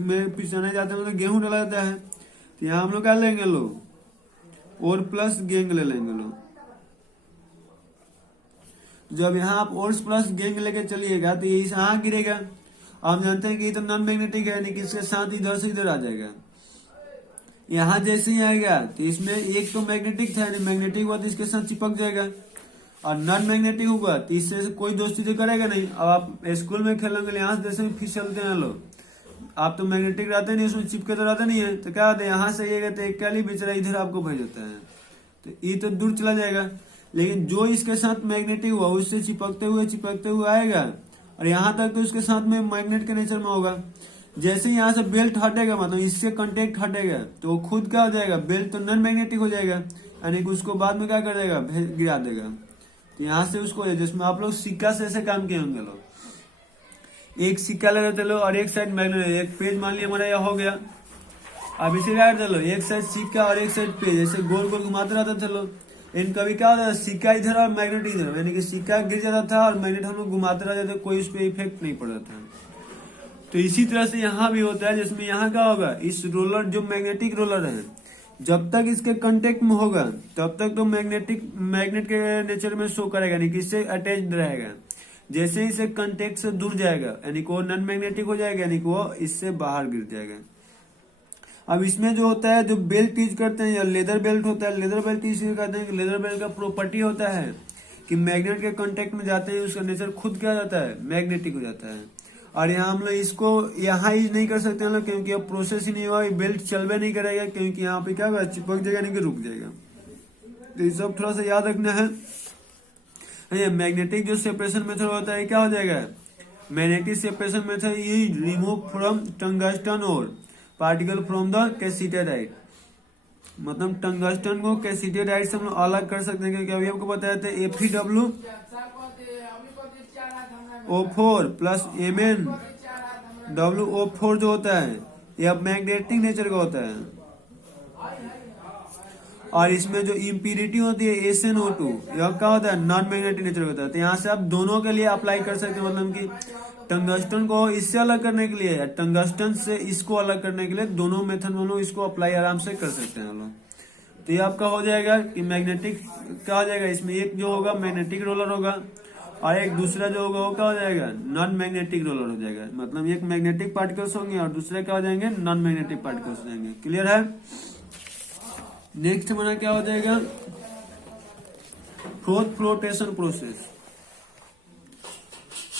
में पिसाने जाते हैं मतलब गेहूं डाला जाता है, तो यहाँ हम लोग क्या लेंगे लोग और प्लस गेंग ले लेंगे लोग। जब यहाँ आप और प्लस गेंग लेके चलिएगा तो ये यहाँ गिरेगा। आप जानते हैं कि ये तो नॉन मैग्नेटिक है, यानी कि इसके साथ इधर से इधर आ जाएगा। यहाँ जैसे ही आएगा तो इसमें एक तो मैग्नेटिक था, यानी मैग्नेटिक हुआ तो इसके साथ चिपक जाएगा, और नॉन मैग्नेटिक होगा तो इससे कोई दोस्ती तो करेगा नहीं। अब आप स्कूल में खेलेंगे यहाँ से जैसे भी फिसलते हैं लोग, आप तो मैग्नेटिक रहते नहीं, उसमें चिपके तो रहते नहीं है, तो क्या होता है यहाँ से आइएगा तो एक कैली बेचारा इधर आपको भेज देता है, तो ये तो दूर चला जाएगा। लेकिन जो इसके साथ मैग्नेटिक हुआ उससे चिपकते हुए आएगा, और यहाँ तक तो उसके साथ में मैग्नेट के नेचर में होगा। जैसे यहाँ से बेल्ट हटेगा, मतलब इससे कांटेक्ट हटेगा, तो वो खुद क्या हो जाएगा, बेल्ट तो नॉन मैग्नेटिक हो जाएगा, यानी कि उसको बाद में क्या कर देगा, गिरा देगा। तो यहाँ से उसको, जिसमें आप लोग सिक्का से ऐसे काम किए होंगे लोग, एक सिक्का ले लेते लो और एक साइड मैग्नेट, एक पेज मान लिया हमारा यह हो गया। अब इसे क्या करते लो, एक साइड सिक्का और एक साइड पेज, ऐसे गोल गोल घुमाते रहते थे लोग। इन कभी क्या होता है, सिक्का इधर और मैग्नेट इधर, यानी कि सिक्का गिर जाता था और मैग्नेट हम लोग घुमाते रहते थे, कोई उस पर इफेक्ट नहीं पड़ता था। तो इसी तरह से यहाँ भी होता है, जिसमें यहाँ क्या होगा, इस रोलर जो मैग्नेटिक रोलर है, जब तक इसके कांटेक्ट में होगा तब तक तो मैग्नेट के नेचर में शो करेगा, यानी कि इससे अटैच्ड रहेगा। जैसे ही इसे कांटेक्ट से दूर जाएगा, यानी कि वो नॉन मैग्नेटिक हो जाएगा, यानी कि वो इससे बाहर गिर जाएगा। अब इसमें जो होता है, जो बेल्ट यूज करते हैं या लेदर बेल्ट होता है, लेदर बेल्ट इसलिए कहते हैं कि लेदर बेल्ट का प्रॉपर्टी होता है कि मैग्नेट के कांटेक्ट में जाते हैं उसका नेचर खुद क्या जाता है, मैग्नेटिक हो जाता है। और यहाँ हम लोग इसको यहाँ यूज नहीं कर सकते हम लोग, क्योंकि अब प्रोसेस ही नहीं हुआ, बेल्ट चलवे नहीं करेगा, क्योंकि यहाँ पे क्या होगा, चिपक जाएगा, नहीं कि रुक जाएगा। तो ये सब थोड़ा सा याद रखना है। ये मैग्नेटिक जो सेपरेशन मेथड होता है क्या हो जाएगा, मैग्नेटिक सेपरेशन मेथड ये रिमूव फ्रॉम टंगस्टन और पार्टिकल फ्रॉम द कैसीटेराइड, मतलब टंगस्टन को कैसीटेराइड से हम लोग अलग कर सकते हैं, क्योंकि अभी आपको बताया था FeWO4 प्लस MnWO4 जो होता है यह मैग्नेटिक नेचर का होता है, और इसमें जो इम्प्यूरिटी होती है SnO2 यह क्या होता है, नॉन मैग्नेटिक नेचर का होता है। तो यहाँ से आप दोनों के लिए अप्लाई कर सकते हैं, मतलब कि टंगस्टन को इससे अलग करने के लिए, टंगस्टन से इसको अलग करने के लिए, दोनों मेथड में लोग इसको अप्लाई आराम से कर सकते हैं लोग। तो ये आपका हो जाएगा कि मैग्नेटिक क्या हो जाएगा, इसमें एक जो होगा मैग्नेटिक रोलर होगा और एक दूसरा जो होगा वो क्या हो जाएगा, नॉन मैग्नेटिक रोलर हो जाएगा। मतलब एक मैग्नेटिक पार्टिकल्स होंगे और दूसरे क्या हो जाएंगे, नॉन मैग्नेटिक पार्टिकल्स हो जाएंगे। क्लियर है। नेक्स्ट हमारा क्या हो जाएगा, फ्रोथ फ्लोटेशन प्रोसेस।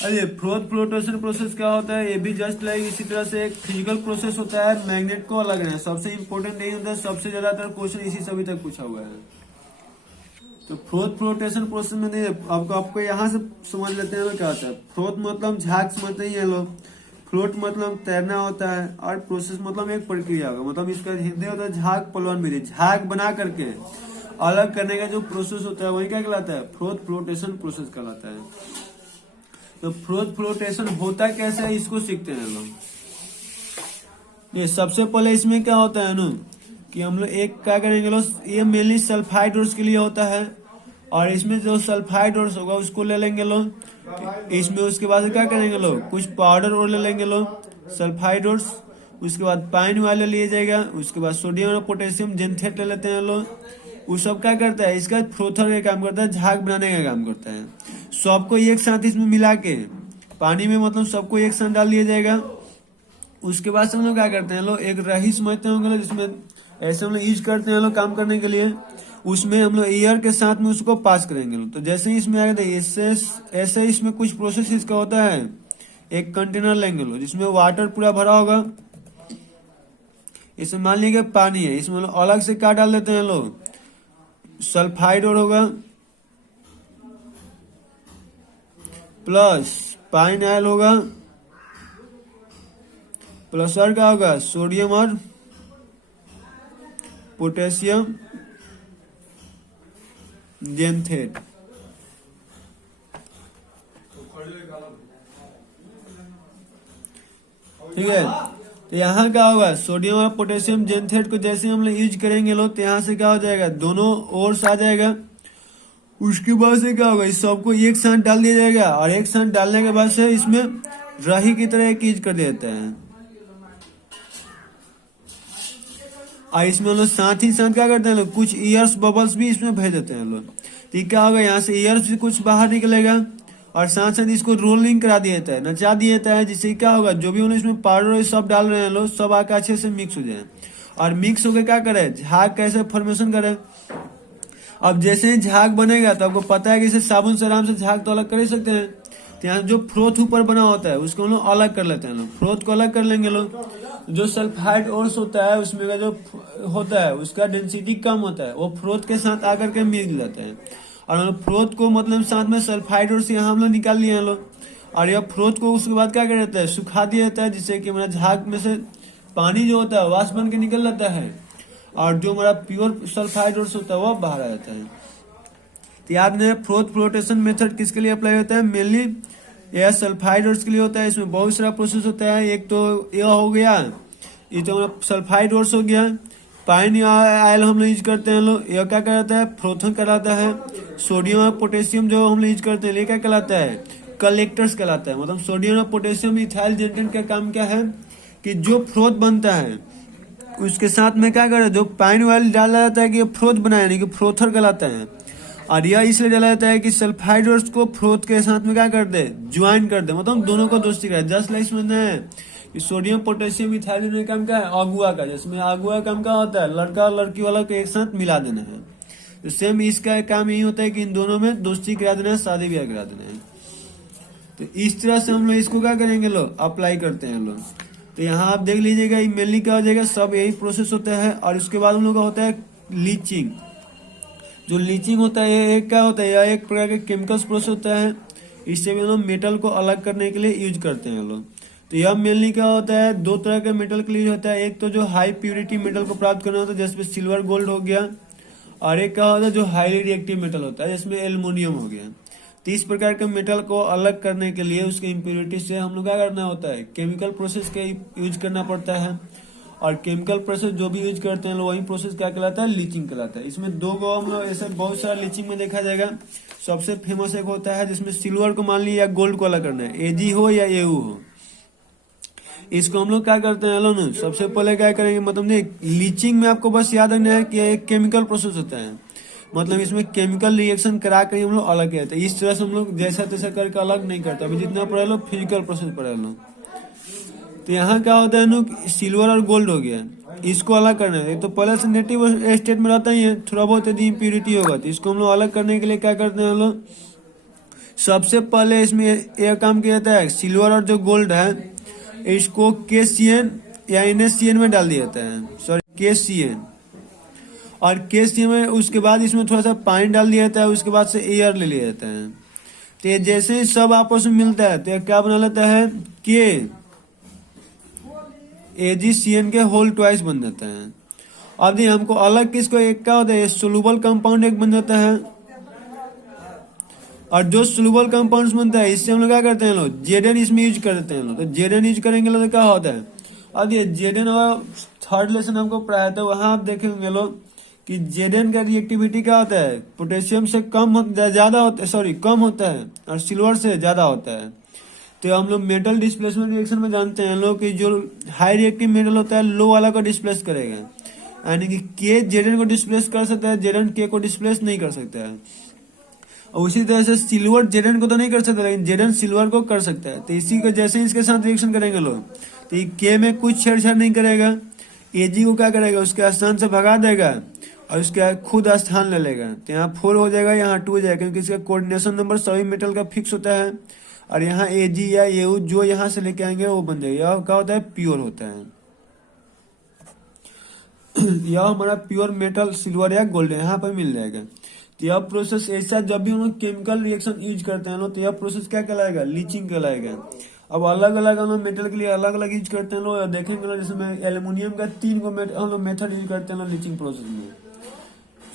अरे फ्रोथ फ्लोटेशन प्रोसेस क्या होता है, ये भी जस्ट लाइक इसी तरह से एक फिजिकल प्रोसेस होता है, मैग्नेट को अलग है। सबसे इंपॉर्टेंट नहीं होता है, सबसे ज्यादातर क्वेश्चन इसी सभी तक पूछा हुआ है। तो फ्रोथ फ्लोटेशन प्रोसेस में नहीं, आपको यहाँ से समझ लेते हैं क्या होता है। फ्रोथ मतलब झाग समझते ही है लोग, फ्लोट मतलब तैरना होता है, और प्रोसेस मतलब एक प्रक्रिया होगा, मतलब इसका हिंदी होता है झाग पलवन विधि। झाग बना करके अलग करने का जो प्रोसेस होता है वही क्या कहलाता है, फ्रोथ फ्लोटेशन प्रोसेस कहलाता है। तो फ्रोथ फ्लोटेशन होता कैसे है, इसको सीखते हैं लोग। ये सबसे पहले इसमें क्या होता है ना कि हम लोग एक क्या करेंगे लोग, ये मेनली सल्फाइड ओर्स के लिए होता है, और इसमें जो सल्फाइड ओर्स होगा उसको ले लेंगे लोग। इसमें उसके बाद क्या करेंगे लोग, कुछ पाउडर और ले लेंगे लोग सल्फाइड ओर्स, उसके बाद पाइन वाले लिए जाएगा, उसके बाद सोडियम और पोटेशियम जेंथेट ले लेते हैं लोग। वो सब क्या करता है, इसका फ्रोथर का काम करता है, झाग बनाने का काम करता है। सबको एक साथ इसमें मिला के पानी में, मतलब सबको एक साथ डाल दिया जाएगा। उसके बाद से हम लोग क्या करते हैं लोग, एक रही समझते होंगे जिसमें ऐसे हम लोग यूज करते हैं लोग काम करने के लिए, उसमें हम लोग एयर के साथ में उसको पास करेंगे लोग। तो जैसे ही इसमें आएगा ऐसे इसमें कुछ प्रोसेस इसका होता है। एक कंटेनर लेंगे लोग जिसमें वाटर पूरा भरा होगा, इसमें मान लीजिए पानी है, इसमें अलग से क्या डाल देते हैं लोग, सल्फाइड और होगा प्लस पाइन ऑयल होगा, प्लस और क्या होगा, सोडियम और पोटेशियम जेनथेट। ठीक है, तो यहाँ क्या होगा, सोडियम और पोटेशियम जेनथेट को जैसे हम लोग यूज करेंगे लो, तो यहाँ से क्या हो जाएगा, दोनों ओर आ जाएगा। उसके बाद से क्या होगा, इस सबको एक साथ डाल दिया जाएगा, और एक साथ डालने के बाद से इसमें राही की तरह एक यूज कर देते हैं। और इसमें लोग साथ ही साथ क्या करते हैं लोग, कुछ एयर्स बबल्स भी इसमें भेज देते हैं लोग। तो क्या होगा, यहाँ से एयर्स भी कुछ बाहर निकलेगा, और साथ साथ इसको रोलिंग करा दिया जाता है, नचा दिया जाता है, जिससे क्या होगा, जो भी उन्हें इसमें पाउडर सब डाल रहे हैं लोग, सब आकर अच्छे से मिक्स हो जाए। और मिक्स होकर क्या करे, झाग कैसे फॉर्मेशन करे। अब जैसे ही झाग बनेगा तो आपको पता है कि इसे साबुन से आराम से झाग तो अलग कर ही सकते हैं। तो यहाँ जो फ्रोथ ऊपर बना होता है उसको हम लोग अलग कर लेते हैं लोग, फ्रोथ को अलग कर लेंगे लोग। जो सल्फाइड ओर्स होता है उसमें का जो होता है उसका डेंसिटी कम होता है, वो फ्रोथ के साथ आकर के मिल जाता है। और हम लोग फ्रोथ को मतलब साथ में सल्फाइड ओर्स यहाँ हम लोग निकाल लिए हैं लोग। और यह फ्रोथ को उसके बाद क्या कर देता है, सुखा दिया जाता है, जिससे कि हमारा झाग में से पानी जो होता है वाष्प बन के निकल जाता है, और जो हमारा प्योर सल्फाइड ओर्स होता है वो बाहर आ जाता है। तो याद नहीं, फ्रोथ फ्लोटेशन मेथड किसके लिए अप्लाई होता है, मेनली यह सल्फाइड ओर्स के लिए होता है। इसमें बहुत सारा प्रोसेस होता है। एक तो यह हो गया, ये तो हमारा सल्फाइड ओर्स हो गया। पाइन आयल हम लोग यूज करते हैं लोग, यह क्या कहलाता है, फ्रोथन कहलाता है। सोडियम और पोटेशियम जो हम लोग यूज करते हैं ये क्या कहलाता है, कलेक्टर्स कहलाता है। मतलब सोडियम और पोटेशियम इथाइल जेनेरेट का काम क्या है कि जो फ्रोथ बनता है उसके साथ में क्या करे, जो पाइन ऑयल डाला जाता है कि फ्रोथ बनाए, यानी कि फ्रोथर कहलाता है। और यह इसलिए डाला जाता है कि सल्फाइड को फ्रोथ के साथ में क्या कर दे, ज्वाइन कर दे, मतलब दोनों को दोस्ती करे। जस्ट लाइक इसमें है सोडियम पोटेशियम इथाइल का काम क्या है, अगुआ का, जिसमें अगुआ काम क्या होता है, लड़का और लड़की वाला को एक साथ मिला देना है। तो सेम इसका काम यही होता है कि इन दोनों में दोस्ती करा देना है, शादी ब्याह करा देना है। तो इस तरह से हम लोग इसको क्या करेंगे लोग, अप्लाई करते हैं लोग। तो यहाँ आप देख लीजिएगा, ये मेनली क्या हो जाएगा, सब यही प्रोसेस होता है। और उसके बाद हम लोग का होता है लीचिंग। जो लीचिंग होता है ये एक क्या होता है, यह एक प्रकार का केमिकल्स प्रोसेस होता है। इससे भी हम लोग मेटल को अलग करने के लिए यूज करते हैं लोग। तो यह मेनली क्या होता है, दो तरह के मेटल के लिए होता है। एक तो जो हाई प्यूरिटी मेटल को प्राप्त करना होता है, जिसमें सिल्वर गोल्ड हो गया, और एक क्या होता है जो हाईली रिएक्टिव मेटल होता है, जिसमें एल्युमिनियम हो गया। तो इस प्रकार के मेटल को अलग करने के लिए उसके इम्प्योरिटी से हम लोग क्या करना होता है, केमिकल प्रोसेस का यूज करना पड़ता है। और केमिकल प्रोसेस जो भी यूज करते हैं वही प्रोसेस क्या कहलाता है, लीचिंग कहलाता है। इसमें दो गो हम लोग ऐसे बहुत सारा लीचिंग में देखा जाएगा। सबसे फेमस एक होता है जिसमें सिल्वर को मान लिया या गोल्ड को अलग करना है, एजी हो या एयू हो। इसको हम लोग क्या करते हैं लोग, सबसे पहले क्या करेंगे, मतलब नहीं, लीचिंग में आपको बस याद रखना है कि एक केमिकल प्रोसेस होता है। मतलब इसमें केमिकल रिएक्शन करा कर हम लोग अलग करते हैं। इस तरह से हम लोग जैसा तैसा करके अलग नहीं करते। अभी जितना पढ़े लो फिजिकल प्रोसेस पढ़े लो। तो यहाँ क्या होता है ना, सिल्वर और गोल्ड हो गया, इसको अलग करना है। तो पहले से नेटिव स्टेट में रहता ही है, थोड़ा बहुत यदि इम्प्योरिटी होगा तो इसको हम लोग अलग करने के लिए क्या करते हैं हम लोग, सबसे पहले इसमें यह काम किया जाता है, सिल्वर और जो गोल्ड है इसको KCN या NaCN में डाल दिया जाता है, सॉरी KCN। और KCN में उसके बाद इसमें थोड़ा सा पानी डाल दिया जाता है, उसके बाद से एयर ले लिया जाता है। तो ये जैसे ही सब आपस में मिलता है तो क्या बना लेता है, KAgCN के होल ट्वाइस बन जाता है। अब देखिए हमको अलग किसको, एक क्या होता है सोलुबल कंपाउंड एक बन जाता है। और जो सोलुबल कंपाउंड्स बनता है इससे हम लोग क्या करते हैं लोग, Zn इसमें यूज कर देते हैं लोग। तो Zn यूज करेंगे लोग तो क्या होता है, अब ये Zn और थर्ड लेसन हमको पढ़ाया था, वहां आप देखेंगे लोग कि Zn का रिएक्टिविटी क्या होता है, पोटेशियम से ज्यादा होता है, सॉरी कम होता है, और सिल्वर से ज्यादा होता है। तो हम लोग मेटल डिस्प्लेसमेंट रिएक्शन में जानते हैं लोग कि जो हाई रिएक्टिव मेटल होता है लो वाला को डिस्प्लेस करेगा, यानी कि K Zn को डिस्प्लेस कर सकता है, Zn K को डिस्प्लेस नहीं कर सकता है। और उसी तरह से सिल्वर Zn को तो नहीं कर सकता, लेकिन Zn सिल्वर को कर सकता है। तो इसी को जैसे इसके साथ रिएक्शन करेंगे लोग, तो K में कुछ छेड़छाड़ नहीं करेगा, Ag को क्या करेगा, उसके स्थान से भगा देगा और उसके खुद स्थान ले लेगा। तो यहाँ 4 हो जाएगा, यहाँ 2 हो जाएगा, क्योंकि इसका कोऑर्डिनेशन नंबर सभी मेटल का फिक्स होता है। और यहाँ Ag या Au जो यहाँ से लेके आएंगे वो बन जाएगा। यह क्या होता है, प्योर होता है। यह हमारा प्योर मेटल सिल्वर या गोल्ड यहाँ पर मिल जाएगा। तो यह प्रोसेस ऐसा, जब भी हम लोग केमिकल रिएक्शन यूज करते हैं लोग, तो यह प्रोसेस क्या कहलाएगा, लीचिंग कहलाएगा। अब अलग अलग हम लोग मेटल के लिए अलग अलग यूज करते हैं लोग, देखेंगे लोग, जैसे एल्युमिनियम का 3 गो हम लोग मेथड यूज करते हैं लोग लीचिंग प्रोसेस में।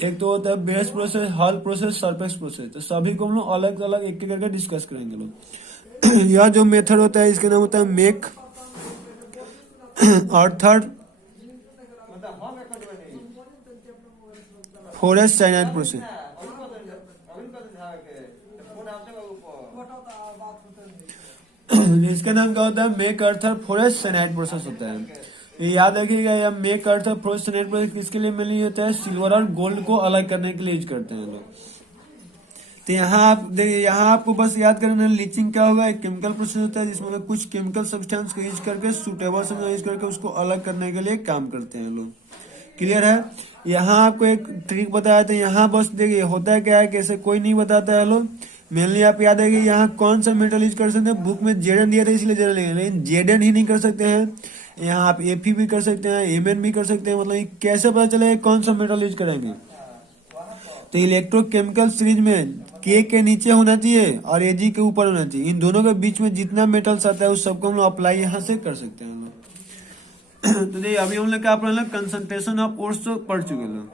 एक तो होता है बेस प्रोसेस, हल प्रोसेस, सरफेस प्रोसेस। तो सभी को हम लोग अलग अलग एक एक करके डिस्कस करेंगे लोग। यह जो मेथड होता है इसका नाम होता है मेक। और थर्ड फॉरेस्ट साइनाइड प्रोसेस। इसका नाम क्या होता है? मेक अर्थर फॉरेस्ट साइनाइड प्रोसेस होता है। ये याद रखिएगा, यह मेक अर्थर फॉरेस्ट साइनाइड प्रोसेस किसके लिए मिली होता है? सिल्वर और गोल्ड को अलग करने के लिए यूज करते हैं लोग। तो यहाँ आप देखिए, यहाँ आपको बस याद करना है लीचिंग क्या होगा। एक केमिकल प्रोसेस होता है जिसमें कुछ केमिकल सब्सटेंस को यूज करके सुटेबल से यूज करके उसको अलग करने के लिए काम करते हैं लोग। क्लियर है? यहाँ आपको एक ट्रिक बताया था। यहाँ बस देखिए होता है क्या है, कैसे कोई नहीं बताता है लोग। मेनली आप याद है कि यहाँ कौन सा मेटल यूज कर सकते हैं। बुक में जेडन दिया था इसलिए जेडन लेंगे, लेकिन जेडन ही नहीं कर सकते हैं। यहाँ आप एफी भी कर सकते हैं, एमएन भी कर सकते हैं। मतलब कैसे पता चलेगा कौन सा मेटल यूज करेंगे? तो इलेक्ट्रोकेमिकल सीरीज में के नीचे होना चाहिए और एजी के ऊपर होना चाहिए। इन दोनों के बीच में जितना मेटल्स आता है उस सबको हम लोग अप्लाई यहाँ से कर सकते हैं लोग। तो देखिए अभी हम लोग क्या पढ़ कंसंट्रेशन ऑफ ओर्स तो पढ़ चुके लोग।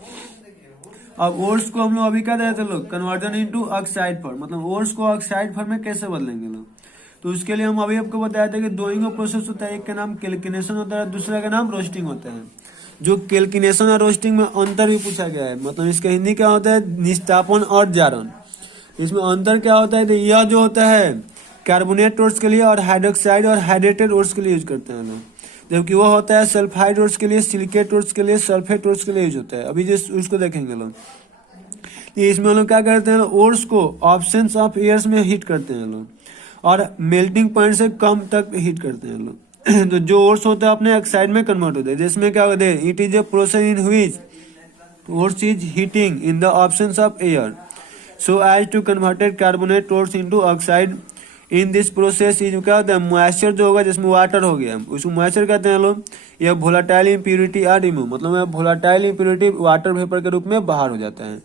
अब ओर्स को हम लोग अभी क्या देते लोग? Conversion into oxide form. मतलब ओर्स को ऑक्साइड फॉर्म में कैसे बदलेंगे लोग। तो उसके लिए हम अभी आपको बताया था कि दो ही प्रोसेस होता है। एक का नाम कैल्किनेशन होता है, दूसरा का नाम रोस्टिंग होता है। जो कैल्किनेशन और रोस्टिंग में अंतर भी पूछा गया है। मतलब इसका हिंदी क्या होता है? निस्तापन और जारन। इसमें अंतर क्या होता है? तो यह जो होता है कार्बोनेट ओर्स के लिए और हाइड्रोक्साइड और हाइड्रेटेड ओर्स के लिए यूज करते हैं लोग, जबकि वो होता है सल्फाइड ओर्स के लिए, सिलिकेट ओर्स के लिए, सल्फेट ओर्स के लिए यूज होता है। अभी जिस उसको देखेंगे लोग। इसमें लोग क्या करते हैं? ओर्स को ऑप्शंस ऑफ एयर्स में हीट करते हैं लोग और मेल्टिंग पॉइंट से कम तक हीट करते हैं लोग। तो जो ओर्स होता है अपने ऑक्साइड में कन्वर्ट होता है। जिसमें क्या होता है? It is a process in which ores is heating in the absence of air so as to converted carbonate ores into oxide. In this process is क्या होता है? मॉइस्चर जो होगा जिसमें वाटर हो गया उसको मॉइस्चर कहते हैं लोग। यह वोलेटाइल इम्प्योरिटी आर रिमूव। मतलब यह वोलेटाइल इम्प्योरिटी वाटर वेपर के रूप में बाहर हो जाता है।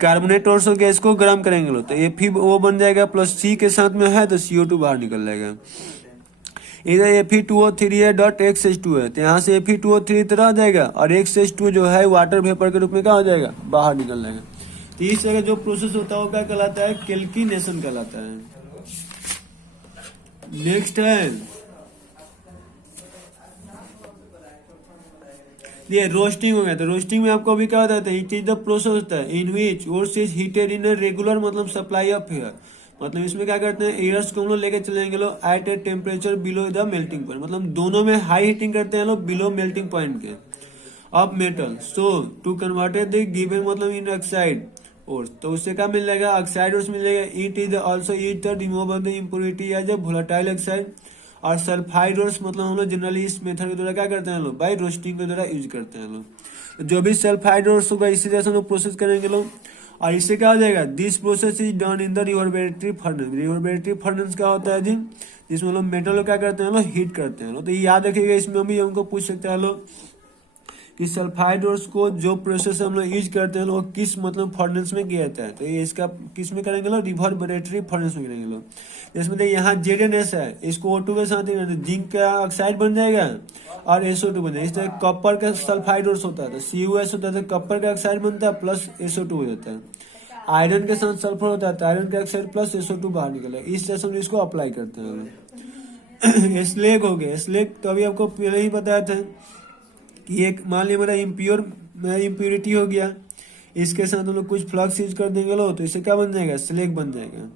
कार्बोनेट ओर्स हो गया, इसको गर्म करेंगे लोग तो Fe बन जाएगा प्लस सी के साथ में है तो CO2 बाहर निकल जाएगा। इधर Fe2O3 है डॉट X2 है तो यहाँ से Fe2O3 तरह आ जाएगा और X2 जो है वाटर वेपर के रूप में क्या हो जाएगा? बाहर निकल जाएगा। तो इस तरह जो प्रोसेस होता है वो क्या कहलाता है? कैल्किनेशन कहलाता है। नेक्स्ट है ये रोस्टिंग हो गया। तो रोस्टिंग में आपको अभी क्या होता है? इट इज द प्रोसेस होता है in which ores is heated in regular मतलब सप्लाई ऑफ एयर। मतलब इसमें क्या करते हैं? एयर्स को हम लोग लेके चलेंगे लोग at a temperature below the melting point. मतलब दोनों में हाई हीटिंग करते हैं लोग बिलो मेल्टिंग पॉइंट के of metal so to converted the given मतलब इन ऑक्साइड ओर्स। तो उससे क्या मिल जाएगा? ऑक्साइड ओर्स मिल जाएगा। It is also used to remove the impurity as a volatile oxide. और सल्फाइड ओर्स मतलब हम लोग जनरली इस मेथड के द्वारा क्या करते हैं लोग? बाय रोस्टिंग के द्वारा यूज करते हैं लोग। तो जो भी सल्फाइड ओर्स होगा इसी तरह से हम लोग प्रोसेस करेंगे लोग और इससे क्या हो जाएगा? This process is done in the reverberatory furnace. Reverberatory furnace क्या होता है जी? जिसमें लोग मेटल को क्या करते हैं लोग? हीट करते हैं लोग। तो याद रखिएगा, इसमें भी हमको पूछ सकते हैं लोग कि सल्फाइड ओर्स को जो प्रोसेस हम लोग यूज करते हैं लोग किस मतलब फर्नेस में किया जाता है। तो ये इसका किस में करेंगे लोग? रिवर्बरेटरी फर्नेस में करेंगे लोग। जिसमें देखिए यहाँ ZnS है, इसको O2 के साथ जिंक का ऑक्साइड बन जाएगा और SO2 बन जाएगा। इस तरह कॉपर का सल्फाइड ओर्स होता है तो CuS होता है तो कॉपर का ऑक्साइड बनता है प्लस SO2 हो जाता है। आयरन के साथ सल्फर होता है तो आयरन का ऑक्साइड प्लस SO2 बाहर निकलेगा। इस तरह से हम इसको अप्लाई करते हैं। स्लेग हो गया। स्लेग तो अभी आपको पहले ही बताया था कि एक मान लिया मेरा इम्प्योरिटी हो गया, इसके साथ हम लोग कुछ फ्लक्स यूज कर देंगे लोग तो इससे क्या बन जाएगा? स्लेग बन जाएगा।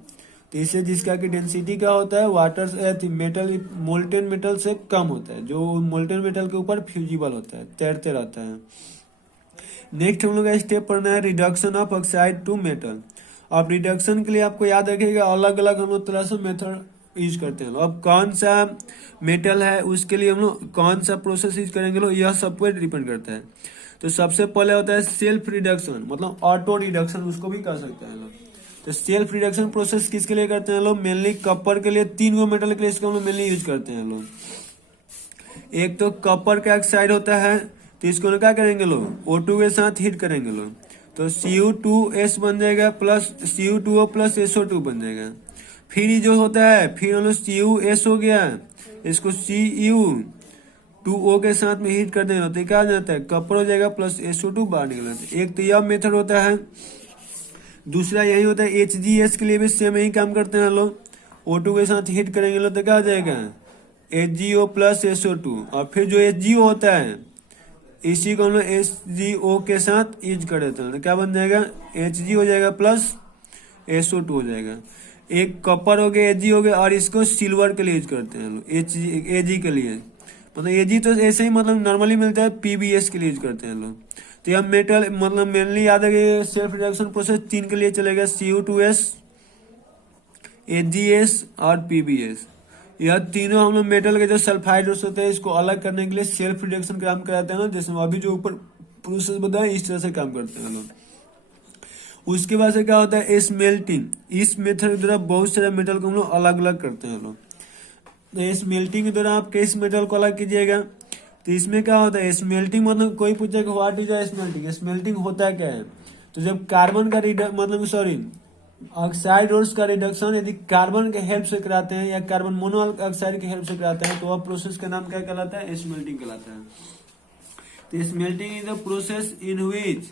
तो इससे जिसका की डेंसिटी क्या होता है? वाटर मेटल मोल्टेन मेटल से कम होता है, जो मोल्टेन मेटल के ऊपर फ्यूजिबल होता है, तैरते रहता है। नेक्स्ट हम लोग का स्टेप पढ़ना है reduction of oxide to metal. अब रिडक्शन के लिए आपको याद रखिएगा अलग अलग हम लोग तरह से मेथड यूज करते हैं। अब कौन सा मेटल है उसके लिए हम लोग कौन सा प्रोसेस यूज करेंगे लोग यह सब पर डिपेंड करता है। तो सबसे पहले होता है सेल्फ रिडक्शन मतलब ऑटो रिडक्शन उसको भी कर सकते हैं लोग। तो सेल्फ रिडक्शन प्रोसेस किसके लिए करते हैं लोग? मेनली कॉपर के लिए, 3 गो मेटल के लिए इसको हम लोग मेनली यूज करते हैं लोग। एक तो कॉपर का ऑक्साइड होता है तो इसको क्या करेंगे लोग? O2 के साथ हीट करेंगे लोग तो Cu2S बन जाएगा प्लस Cu2O प्लस SO2 बन जाएगा। फिर ये जो होता है फिर हम लोग CuS हो गया, इसको Cu 2O के साथ में हीट कर देंगे तो क्या आ जाता है, कॉपर हो जाएगा प्लस SO2 बाहर निकल जाता है। एक तो यह मेथड होता है। दूसरा यही होता है HGS के लिए भी सेम यही काम करते हैं लोग। O2 के साथ हीट करेंगे लोग तो क्या आ जाएगा, HgO प्लस SO2। और फिर जो HgO होता है इसी को हम लोग HgO के साथ यूज कर देते हैं तो क्या बन जाएगा, Hg हो जाएगा प्लस SO2 हो जाएगा। एक कॉपर हो गया, Ag हो गया, और इसको सिल्वर के लिए यूज करते हैं लोग, Ag के लिए। मतलब Ag तो ऐसे ही मतलब नॉर्मली मिलता है, PbS के लिए यूज करते हैं लोग। तो यह मेटल मतलब मेनली याद है सेल्फ रिडक्शन प्रोसेस 3 के लिए चलेगा, CO2S, HgS और PbS। यह तीनों हम लोग मेटल के जो सल्फाइड्स होते हैं इसको अलग करने के लिए सेल्फ रिडक्शन काम कराते हैं ना, जैसे अभी जो ऊपर प्रोसेस बताया इस तरह से काम करते हैं लोग। उसके बाद से क्या होता है, स्मेल्टिंग। इस मेथड के द्वारा बहुत सारे मेटल को हम लोग अलग अलग करते हैं लोग। तो स्मेल्टिंग के द्वारा आप किस मेटल को अलग कीजिएगा, तो इसमें क्या होता है स्मेल्टिंग मतलब कोई पूछेगा व्हाट इज स्मेल्टिंग, स्मेल्टिंग होता है क्या है। तो जब कार्बन का ऑक्साइड का रिडक्शन यदि कार्बन के हेल्प से कराते हैं या कार्बन मोनोऑक्साइड के हेल्प से कराते हैं तो वह प्रोसेस का नाम क्या कहलाता है, स्मेल्टिंग कहलाता है। तो smelting is the process in which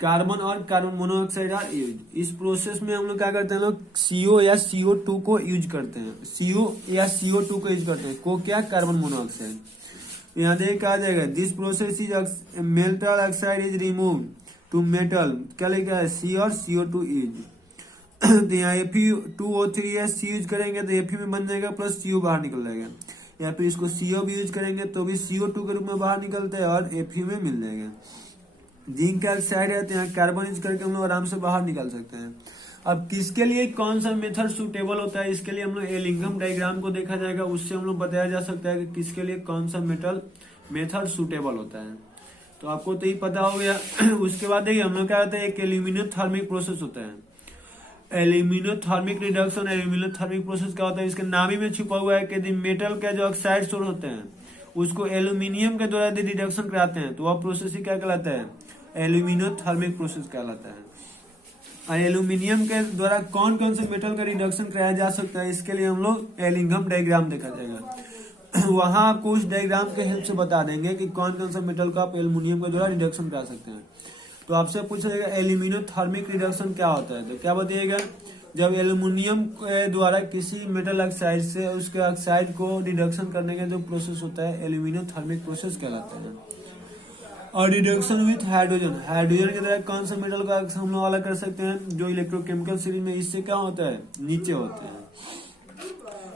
carbon और कार्बन मोनोऑक्साइड आर यूज। इस प्रोसेस में हम लोग क्या करते हैं लोग, CO या CO2 को यूज करते हैं, CO या CO2 को यूज करते हैं, को क्या, कार्बन मोनोऑक्साइड। यहाँ देख आ जाएगा this process is metal oxide is remove to metal, क्या लिखा है, C और CO2 यूज। तो यहाँ Fe2O3 या C यूज करेंगे तो Fe में बन जाएगा प्लस CO बाहर निकल जाएगा, या फिर इसको CO भी यूज करेंगे तो भी CO2 के रूप में बाहर निकलता है और Fe में मिल जाएगा। जिंक का ऑक्साइड है तो यहाँ कार्बन यूज करके हम लोग आराम से बाहर निकाल सकते हैं। अब किसके लिए कौन सा मेथड सुटेबल होता है, इसके लिए हम लोग एलिंगम डायग्राम को देखा जाएगा, उससे हम लोग बताया जा सकता है कि किसके लिए कौन सा मेथड सुटेबल होता है। तो आपको तो ही पता हो गया। उसके बाद देखिए हम लोग क्या होता है, एक एल्यूमिनोथर्मिक प्रोसेस होता है, एल्यूमिनोथर्मिक रिडक्शन। एल्यूमिनोथर्मिक प्रोसेस क्या होता है, इसके नाम ही में छुपा हुआ है कि मेटल के जो ऑक्साइड सोर्स होते हैं उसको एल्यूमिनियम के द्वारा यदि रिडक्शन कराते हैं तो वह प्रोसेस ही क्या कहलाता है, एल्यूमिनोथर्मिक प्रोसेस कहलाता है। और एल्यूमिनियम के द्वारा कौन कौन से मेटल का रिडक्शन कराया जा सकता है, इसके लिए हम लोग एलिंगम डायग्राम देखा जाएगा। वहां आपको उस डायग्राम के हेल्प से बता देंगे कि कौन कौन सा मेटल का आप एल्यूमिनियम के द्वारा रिडक्शन करा सकते हैं। तो आपसे पूछा जाएगा एल्यूमिनोथर्मिक रिडक्शन क्या होता है, तो क्या बताइएगा, जब एल्यूमिनियम के द्वारा किसी मेटल ऑक्साइड से उसके ऑक्साइड को रिडक्शन करने का जो प्रोसेस होता है एल्यूमिनोथर्मिक प्रोसेस कहलाता है। और रिडक्शन विथ हाइड्रोजन, हाइड्रोजन के द्वारा कौन सा मेटल का हम लोग अलग कर सकते हैं, जो इलेक्ट्रोकेमिकल सीरीज में इससे क्या होता है, नीचे होते हैं।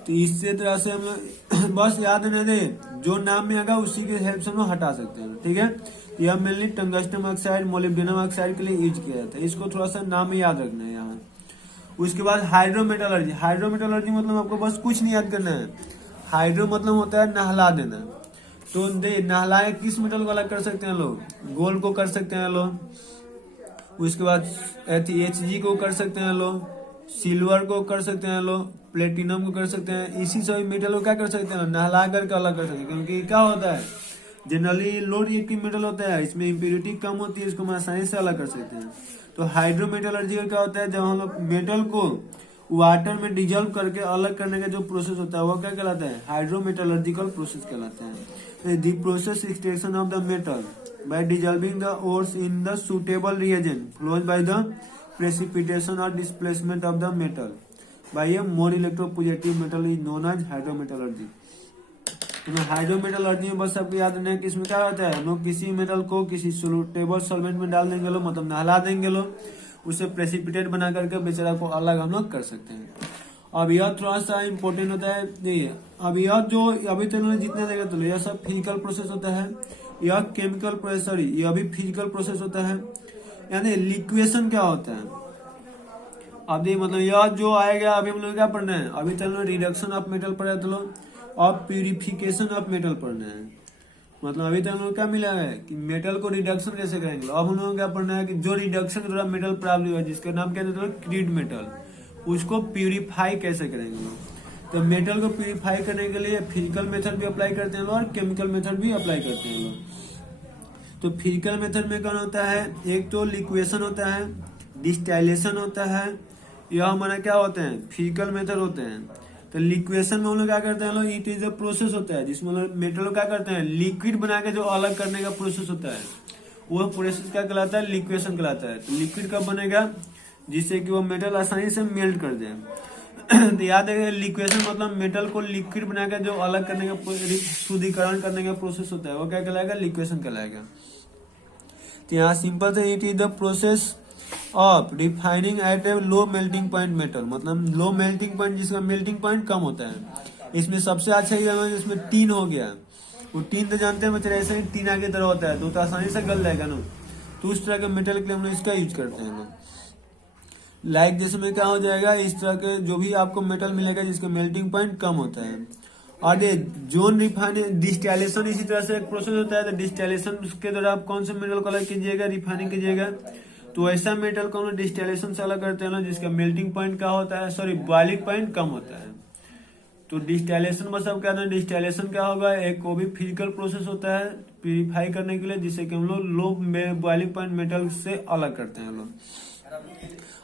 तो इससे तरह से हम लोग बस याद रहने दे, जो नाम में आएगा उसी के हेल्प से हम लोग हटा सकते हैं, ठीक है। यह mainly tungsten oxide, molybdenum oxide के लिए यूज किया जाता है, इसको थोड़ा सा नाम में याद रखना है यहाँ। उसके बाद हाइड्रोमेटलर्जी, हाइड्रोमेटलर्जी मतलब आपको बस कुछ नहीं याद करना है, हाइड्रो मतलब होता है नहला देना। तो नहलाए किस मेटल को अलग कर सकते हैं लोग, गोल्ड को कर सकते हैं लोग, उसके बाद Hg को कर सकते हैं लोग, सिल्वर को कर सकते हैं लोग, प्लेटिनम को कर सकते हैं। इसी सभी मेटल को क्या कर सकते हैं, नहला करके अलग कर सकते हैं, क्योंकि क्या होता है जनरली लो रिएक्टिव मेटल होता है, इसमें इम्प्योरिटी कम होती है, इसको हम आसानी से अलग कर सकते हैं। तो हाइड्रोमेटलर्जी का क्या होता है, जब हम लोग मेटल को वाटर में डिजोल्व करके अलग करने का जो प्रोसेस होता है वो क्या कहलाता है, हाइड्रोमेटलर्जिकल प्रोसेस कहलाता है। The process extraction of the metal by dissolving the ores in the suitable reagent flows by the precipitation और displacement of the metal by a more electropositive metal is known as hydrometallurgy. तो hydrometallurgy में बस आपको याद रखना है कि इसमें क्या होता है, हम लोग किसी मेटल को किसी सुटेबल सॉल्वेंट में डाल देंगे लोग, मतलब नहला देंगे लोग, उसे प्रेसिपिटेट बना करके बेचारा को अलग हम लोग कर सकते हैं। अब यह थोड़ा सा इम्पोर्टेंट होता है, देखिए अब यह जो अभी तक जितने देखा तो यह सब फिजिकल प्रोसेस होता है, यह केमिकल प्रोसेस, सॉरी यह भी फिजिकल प्रोसेस होता है। यानी लिक्वेशन क्या होता है, अब देखिए मतलब यह जो आएगा अभी हम लोग क्या पढ़ना है, अभी तक रिडक्शन ऑफ मेटल पढ़ा था लोग और प्यूरिफिकेशन ऑफ मेटल पढ़ना है। मतलब अभी तक हम लोग क्या मिला है कि मेटल को रिडक्शन कैसे करेंगे, अब हम लोग क्या पढ़ना है कि जो रिडक्शन के द्वारा मेटल प्राप्त हुआ है जिसका नाम क्या है क्रीड मेटल, उसको प्यूरिफाई कैसे करेंगे लोग। तो मेटल को प्यूरिफाई करने के लिए फिजिकल मेथड भी अप्लाई करते हैं लोग और केमिकल मेथड भी अप्लाई करते हैं लोग। तो फिजिकल मेथड में कौन होता है, एक तो लिक्वेशन होता है, डिस्टाइलेशन होता है, यह हमारा क्या होते हैं फिजिकल मेथड होते हैं। तो लिक्वेशन में हम लोग क्या करते हैं, इट इज अ प्रोसेस होता है जिसमें मेटल क्या करते हैं, लिक्विड बना के जो अलग करने का प्रोसेस होता है वो प्रोसेस क्या कहलाता है, लिक्वेशन कहलाता है। तो लिक्विड कब बनेगा, जिससे कि वो मेटल आसानी से मेल्ट कर दे। तो याद है लिक्वेशन मतलब मेटल को लिक्विड बना के जो अलग करने का शुद्धिकरण करने का प्रोसेस होता है वो क्या कहलाएगा, लिक्वेशन कहलाएगा। तो यहाँ सिंपल से it is the process of refining at a low melting point metal, मतलब लो मेल्टिंग पॉइंट जिसका मेल्टिंग पॉइंट कम होता है। इसमें सबसे अच्छा ही इसमें टीन हो गया, वो टीन तो जानते हैं बच्चे, ऐसे ही टीना की तरह होता है तो आसानी से गल जाएगा ना। तो उस तरह के मेटल के लिए हम लोग इसका यूज करते हैं। लाइक जैसे में क्या हो जाएगा, इस तरह के जो भी आपको मेटल मिलेगा जिसका मेल्टिंग पॉइंट कम होता है। और ये जोन रिफाइनिंग डिस्टिलेशन इसी तरह से एक प्रोसेस होता है। तो डिस्टिलेशन के द्वारा आप कौन से मेटल को अलग कीजिएगा, रिफाइनिंग कीजिएगा, तो ऐसा मेटल को हम लोग डिस्टिलेशन से अलग करते हैं जिसका मेल्टिंग पॉइंट क्या होता है, सॉरी बॉइलिंग पॉइंट कम होता है। तो डिस्टिलेशन बस अब क्या है, डिस्टिलेशन क्या होगा, एक वो भी फिजिकल प्रोसेस होता है प्यूरिफाई करने के लिए, जिससे कि हम लोग लो बॉइलिंग पॉइंट मेटल से अलग करते हैं हम लोग।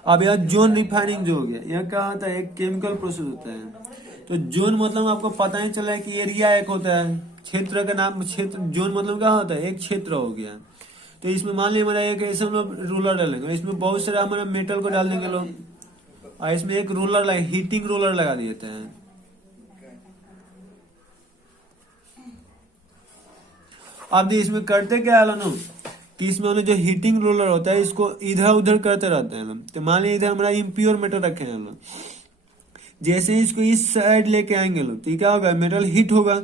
अब यह जोन रिफाइनिंग जो हो गया, यह क्या होता है, एक केमिकल प्रोसेस होता है। तो जोन मतलब आपको पता ही चला है कि एरिया एक होता है, क्षेत्र का नाम, क्षेत्र जोन मतलब क्या होता है, एक क्षेत्र हो गया। तो इसमें मान लीजिए हमारा एक ऐसे हम लोग रोलर डालेंगे, इसमें बहुत सारा हमारा मेटल को डाल देंगे लोग, और इसमें एक रोलर लगा, हीटिंग रोलर लगा देते हैं। अब इसमें करते क्या है ना कि इसमें जो हीटिंग रोलर होता है इसको इधर उधर करते रहते हैं लोग। तो मान लीजिए इधर हमारा इम्प्योर मेटल रखे हैं लोग, जैसे ही इसको इस साइड लेके आएंगे लोग तो क्या होगा, मेटल हीट होगा।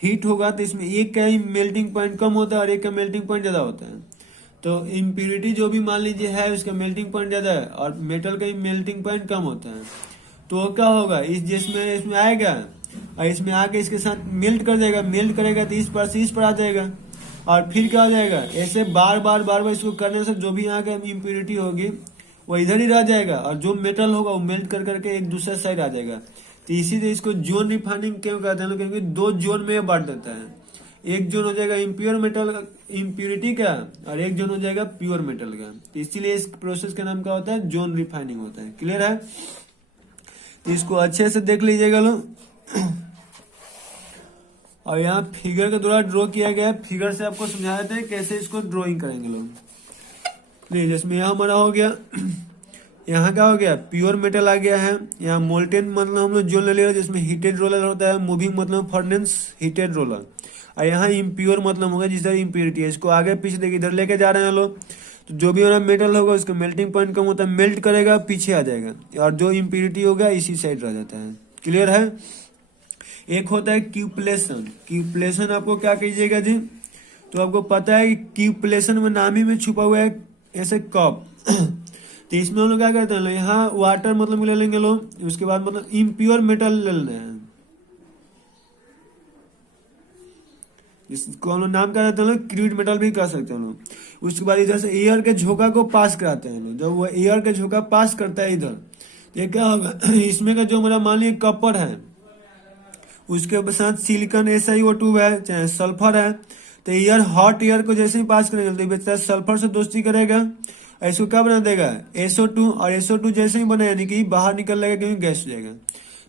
हीट होगा तो इसमें एक का ही मेल्टिंग पॉइंट कम होता है और एक का मेल्टिंग पॉइंट ज्यादा होता है। तो इम्प्योरिटी जो भी मान लीजिए है उसका मेल्टिंग पॉइंट ज्यादा है और मेटल का ही मेल्टिंग पॉइंट कम होता है। तो क्या होगा, इस जिसमें इसमें आएगा और इसमें आके इसके साथ मेल्ट कर देगा, मेल्ट करेगा तो इस पर से इस पर आ जाएगा और फिर क्या हो जाएगा, ऐसे बार बार इसको करने से जो भी यहाँ का इम्प्योरिटी होगी वो इधर ही रह जाएगा और जो मेटल होगा वो मेल्ट कर करके एक दूसरे साइड आ जाएगा। तो इसीलिए इसको जोन रिफाइनिंग क्यों कहते हैं, क्योंकि दो जोन में बांट देता है। एक जोन हो जाएगा इम्प्योर मेटल इम्प्योरिटी का और एक जोन हो जाएगा प्योर मेटल का। तो इसीलिए इस प्रोसेस का नाम क्या होता है, जोन रिफाइनिंग होता है। क्लियर है, तो इसको अच्छे से देख लीजिएगा लोग। और यहाँ फिगर के द्वारा ड्रॉ किया गया है, फिगर से आपको समझा देते हैं कैसे इसको ड्रॉइंग करेंगे लोग। नहीं, जिसमें यहाँ हमारा हो गया, यहाँ क्या हो गया, प्योर मेटल आ गया है। यहाँ मोल्टेन मतलब हम लोग जोन ले लिया जिसमें हीटेड रोलर होता है, मूविंग मतलब फर्नेस हीटेड रोलर। और यहाँ इम्प्योर मतलब होगा जिस तरह इम्प्योरिटी है, इसको आगे पीछे देखिए इधर लेके जा रहे हैं लोग। तो जो भी हमारा मेटल होगा उसका मेल्टिंग पॉइंट कम होता है, मेल्ट करेगा पीछे आ जाएगा और जो इम्प्योरिटी होगा इसी साइड रह जाता है। क्लियर है। एक होता है क्यूपलेशन। क्यूपलेशन आपको क्या कीजिएगा जी, तो आपको पता है कि क्यूपलेशन में नाम ही में छुपा हुआ है ऐसे कप। तो इसमें हम लोग क्या करते हैं, यहाँ वाटर मतलब ले लेंगे लोग, उसके बाद मतलब इम्प्योर मेटल ले लेना है, जिसको हम लोग नाम क्या रहते हैं लोग, क्रूड मेटल भी कह सकते हैं लोग। उसके बाद इधर से एयर के झोंका को पास कराते हैं लोग। जब वो एयर के झोंका पास करता है इधर, तो ये क्या होगा, इसमें का जो हमारा मान लीजिए कॉपर है उसके साथ सिलिकॉन SiO2 है चाहे सल्फर है। तो एयर हॉट एयर को जैसे ही पास करेगा तो बेचारा सल्फर से दोस्ती करेगा, इसको क्या बना देगा, SO2, और SO2 जैसे ही बना यानी कि बाहर निकल जाएगा क्योंकि गैस हो जाएगा।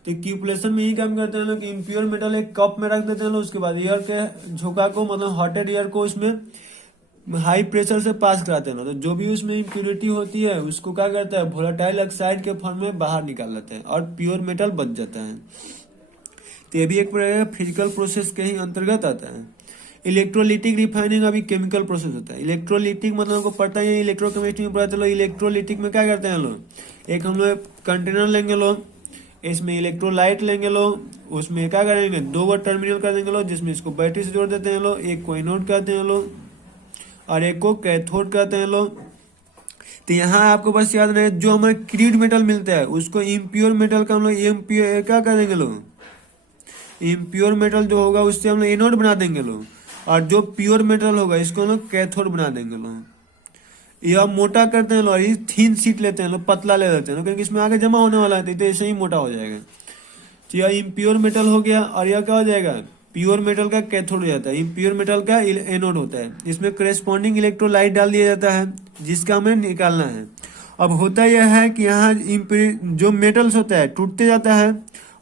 तो क्यूपलेशन में यही काम करते हैं लोग कि इम्प्योर मेटल एक कप में रख देते हैं लोग, उसके बाद एयर के झोंका को मतलब हॉटेड एयर को उसमें हाई प्रेशर से पास कराते हैं। तो जो भी उसमें इम्प्योरिटी होती है उसको क्या करता है, वोलेटाइल ऑक्साइड के फॉर्म में बाहर निकाल लेते हैं और प्योर मेटल बच जाता है। तो ये भी एक फिजिकल प्रोसेस के ही अंतर्गत आता है। इलेक्ट्रोलिटिक रिफाइनिंग अभी केमिकल प्रोसेस होता है। इलेक्ट्रोलिटिक मतलब हमको पता ही है, इलेक्ट्रोकेमिस्ट्री में पता चलो। इलेक्ट्रोलिटिक में क्या करते हैं लोग, एक हम लोग कंटेनर लेंगे लोग, इसमें इलेक्ट्रोलाइट लेंगे लोग, उसमें क्या करेंगे, 2 टर्मिनल कर देंगे लोग, जिसमें इसको बैटरी से जोड़ देते हैं लोग। एक को एनोड कहते हैं लोग और एक को कैथोड कहते हैं लोग। तो यहाँ आपको बस याद रहे, जो हमारे क्रूड मेटल मिलता है उसको इम्प्योर मेटल का हम लोग इम्प्योर क्या करेंगे लोग, इम्प्योर मेटल जो होगा उससे हम लोग एनोड बना देंगे लोग, और जो प्योर मेटल होगा इसको हम लोग कैथोड बना देंगे लोग। यह मोटा करते हैं लोग, थीन सीट लेते हैं लोग, पतला ले लेते हैं लोग, क्योंकि इसमें आगे जमा होने वाला है तो ऐसे ही मोटा हो जाएगा। तो यह इम्प्योर मेटल हो गया और यह क्या हो जाएगा, प्योर मेटल का कैथोड हो जाता है, इम्प्योर मेटल का एनोड होता है। इसमें करेस्पॉन्डिंग इलेक्ट्रोलाइट डाल दिया जाता है जिसका हमें निकालना है। अब होता यह है कि यहाँ जो मेटल्स होता है टूटते जाता है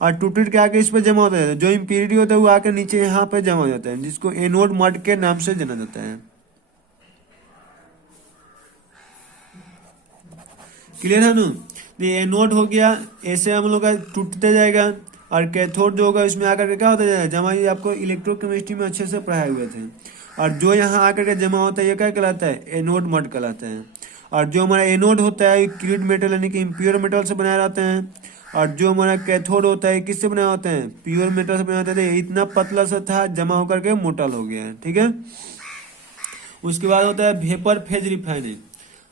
और टूट के आके इस पे जमा होता है। जो इम्प्योरिटी होता है वो आके नीचे यहाँ पे जमा हो जाता है, जिसको एनोड मड के नाम से जाना जाता है। क्लियर है ना? ये एनोड हो गया, ऐसे हम लोग का टूटते जाएगा, और कैथोड जो होगा इसमें आकर के क्या होता जाएगा जमा। ये आपको इलेक्ट्रोकेमिस्ट्री में अच्छे से पढ़ाए हुए थे। और जो यहाँ आकर के जमा होता है ये क्या कहलाता है, एनोड मड कहलाता है। और जो हमारा एनोड होता है क्रूड मेटल यानी कि इम्प्योर मेटल से बनाए रहते हैं। और जो हमारा कैथोड होता है किससे बनाए होते हैं, प्योर मेटल से बनाए होते थे। इतना पतला सा था, जमा होकर के मोटल हो गया है। ठीक है, उसके बाद होता है वेपर फेज रिफाइनिंग।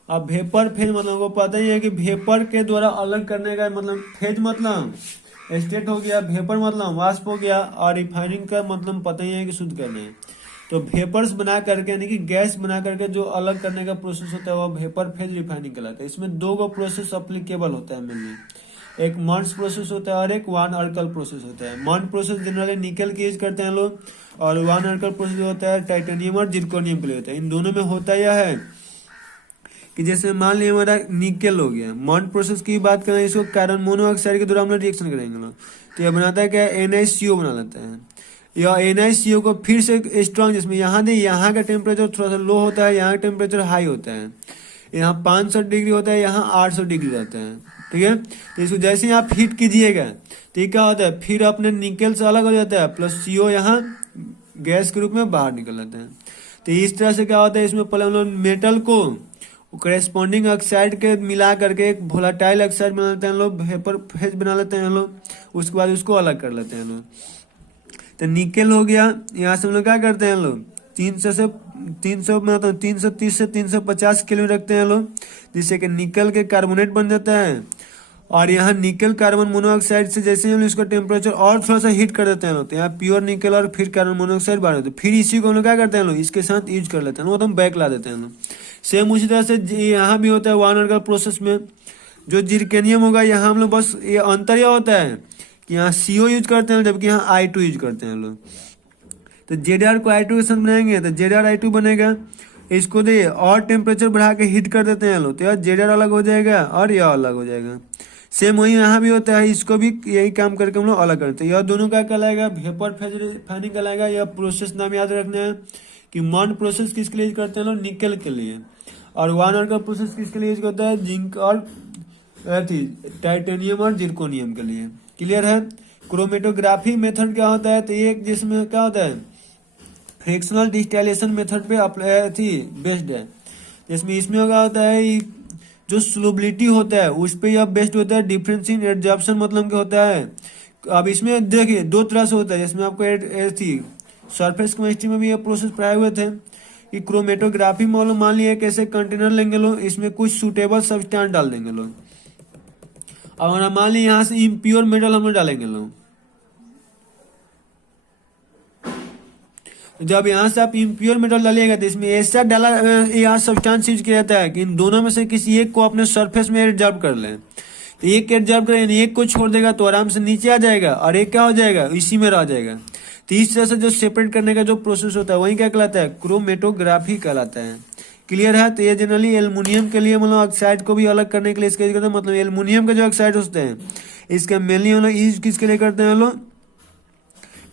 अब वेपर फेज मतलब हमको पता ही है कि वेपर के द्वारा अलग करने का मतलब, फेज मतलब स्टेट हो गया, वेपर मतलब वाष्प हो गया, और रिफाइनिंग का मतलब पता ही है कि शुद्ध करना है। तो वेपर्स बना करके यानी कि गैस बना करके जो अलग करने का प्रोसेस होता है वो वेपर फेज रिफाइनिंग कहलाता है। इसमें दो गो प्रोसेस अप्लीकेबल होता है मेनली, एक मॉन्स प्रोसेस होता है और एक वान अर्कल प्रोसेस होता है। मॉन्ट प्रोसेस जनरली निकल के यूज करते हैं लोग, और वान अर्कल प्रोसेस होता है टाइटेनियम और जिरकोनियम के लिए होता है। इन दोनों में होता यह है कि जैसे मान लिया हमारा निकेल हो गया, मॉन्ट प्रोसेस की बात करें, इसको कार्बन मोनोऑक्साइड के द्वारा हम लोग रिएक्शन करेंगे लोग, तो यह बनाता है क्या, NaCO बना लेता है। या NaCO को फिर से स्ट्रॉन्ग, जिसमें यहाँ का टेम्परेचर थोड़ा सा लो होता है, यहाँ का टेम्परेचर हाई होता है। यहाँ 500 डिग्री होता है, यहाँ 800 डिग्री रहता है। ठीक है, तो इसको जैसे ही आप हीट कीजिएगा तो ये क्या होता है, फिर अपने निकेल से अलग हो जाता है, प्लस CO यहाँ गैस के रूप में बाहर निकल जाता है। तो इस तरह से क्या होता है, इसमें पहले हम लोग मेटल को करेस्पॉन्डिंग ऑक्साइड के मिला करके एक वोलेटाइल ऑक्साइड बना लेते हैं लोग, वेपर फेज बना लेते हैं लोग, उसके बाद उसको अलग कर लेते हैं लोग। तो निकेल हो गया, यहाँ से हम लोग क्या करते हैं लोग 330 से 350 किलो रखते हैं लोग, जिससे कि निकल के कार्बोनेट बन जाता है। और यहाँ निकल कार्बन मोनोऑक्साइड से जैसे हम इसका टेम्परेचर और थोड़ा सा हीट कर देते हैं लोग, तो यहाँ प्योर निकल और फिर कार्बन मोनोऑक्साइड बाहर होते हैं। फिर इसी को हम लोग क्या करते हैं लोग, इसके साथ यूज कर लेते हैं, वो तो हम बैक ला देते हैं लोग। सेम उसी तरह से यहाँ भी होता है वान अर्कल प्रोसेस में। जो जिरकेनियम होगा यहाँ हम लोग बस ये अंतर यह होता है कि यहाँ CO यूज करते हैं जबकि यहाँ I2 यूज करते हैं लोग। तो ZR को I2 के साथ बनाएंगे तो ZR I2 बनेगा। इसको दे और टेम्परेचर बढ़ा के हीट कर देते हैं लोग, तो यार ZR अलग हो जाएगा और यह अलग हो जाएगा। सेम वही यहाँ भी होता है, इसको भी यही काम करके हम लोग अलग करते हैं। यह दोनों का कहलाएगा वेपर फेज रिफाइनिंग कहलाएगा। यह प्रोसेस नाम याद रखना है कि मॉन्ट प्रोसेस किसके लिए यूज करते हैं लोग, निकल के लिए। और वान अर्कल प्रोसेस किसके लिए यूज करता है, जिंक और टाइटेनियम और जिरकोनियम के लिए। क्लियर है। क्रोमेटोग्राफी मेथड क्या होता है, तो ये जिसमें क्या होता है फ्रिक्शनल डिस्टिलेशन मेथड पे बेस्ड है। जिसमें इसमें क्या होता है, जो स्लूबिलिटी होता है उस पर यह बेस्ड होता है। डिफरेंशियल एडजॉर्प्शन मतलब क्या होता है, अब इसमें देखिए दो तरह से होता है। जिसमें आपको सरफेस केमिस्ट्री में भी ये प्रोसेस पढ़ाए हुए थे कि क्रोमेटोग्राफी में लोग मान लिए कैसे कंटेनर लेंगे लोग, इसमें कुछ सूटेबल सब्सटेंस डाल देंगे लोग। अब हमारा मान लीजिए यहाँ से इम्प्योर मेटल हम लोग डालेंगे लोग। जब यहाँ से आप इम्प्योर मेटल डालिएगा तो इसमें ऐसा डाला यहाँ सब्सटेंस यूज किया जाता है कि इन दोनों में से किसी एक को अपने सरफेस में एडजॉर्ब कर लें। तो एक एडजॉर्ब करें, एक को छोड़ देगा तो आराम से नीचे आ जाएगा, और एक क्या हो जाएगा इसी में रह जाएगा। तो इस तरह से जो सेपरेट करने का जो प्रोसेस होता है वही क्या कहलाता है, क्रोमेटोग्राफी कहलाता है। क्लियर है। तो ये जनरली एल्युमिनियम के लिए मतलब ऑक्साइड को भी अलग करने के लिए इसका यूज करते हैं। मतलब एल्युमिनियम के जो ऑक्साइड होते हैं इसका मेनली हम लोग यूज किसके लिए करते हैं, हम लोग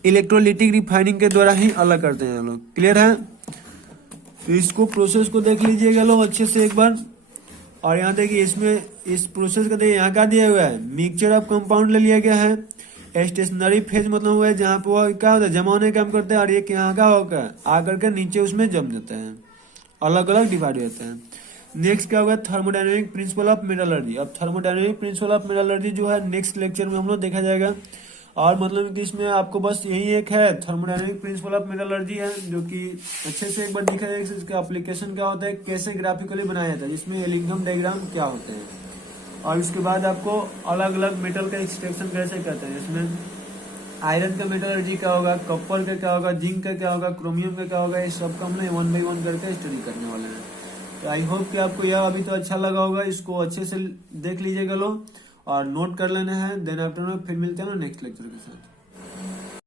इलेक्ट्रोलिटिक रिफाइनिंग के द्वारा ही अलग करते हैं हम लोग। क्लियर है। तो इसको प्रोसेस को देख लीजिएगा लोग अच्छे से एक बार। और यहाँ देखिए इसमें इस प्रोसेस का देखिए यहाँ क्या दिया हुआ है, मिक्सचर ऑफ कंपाउंड ले लिया गया है। स्टेशनरी फेज मतलब हुआ है जहाँ पे वो क्या होता है जमा होने का काम करते हैं, और ये यहाँ का होगा आकर के नीचे उसमें जम जाता है, अलग अलग डिवाइड होते हैं। नेक्स्ट क्या होगा, थर्मोडायनेमिक प्रिंसिपल ऑफ मेटलर्जी। अब थर्मोडायनेमिक प्रिंसिपल ऑफ मेटलर्जी जो है नेक्स्ट लेक्चर में हम लोग देखा जाएगा। और मतलब कि इसमें आपको बस यही एक है थर्मोडायनेमिक प्रिंसिपल ऑफ मेटलर्जी है, जो कि अच्छे से एक बार दिखा जाएगा इसका एप्लीकेशन क्या होता है, कैसे ग्राफिकली बनाया जाता है, जिसमें एलिंगम डायग्राम क्या होते हैं। और इसके बाद आपको अलग अलग मेटल का एक्सट्रैक्शन कैसे करते हैं। इसमें आयरन का मेटलर्जी क्या होगा, कॉपर का क्या होगा, जिंक का क्या होगा, क्रोमियम का क्या होगा, इस सब का हमने 1 by 1 करके स्टडी करने वाले हैं। तो आई होप कि आपको यह अभी तो अच्छा लगा होगा। इसको अच्छे से देख लीजिएगा लोग और नोट कर लेना है। देन आफ्टर में फिर मिलते हैं ना नेक्स्ट लेक्चर के साथ।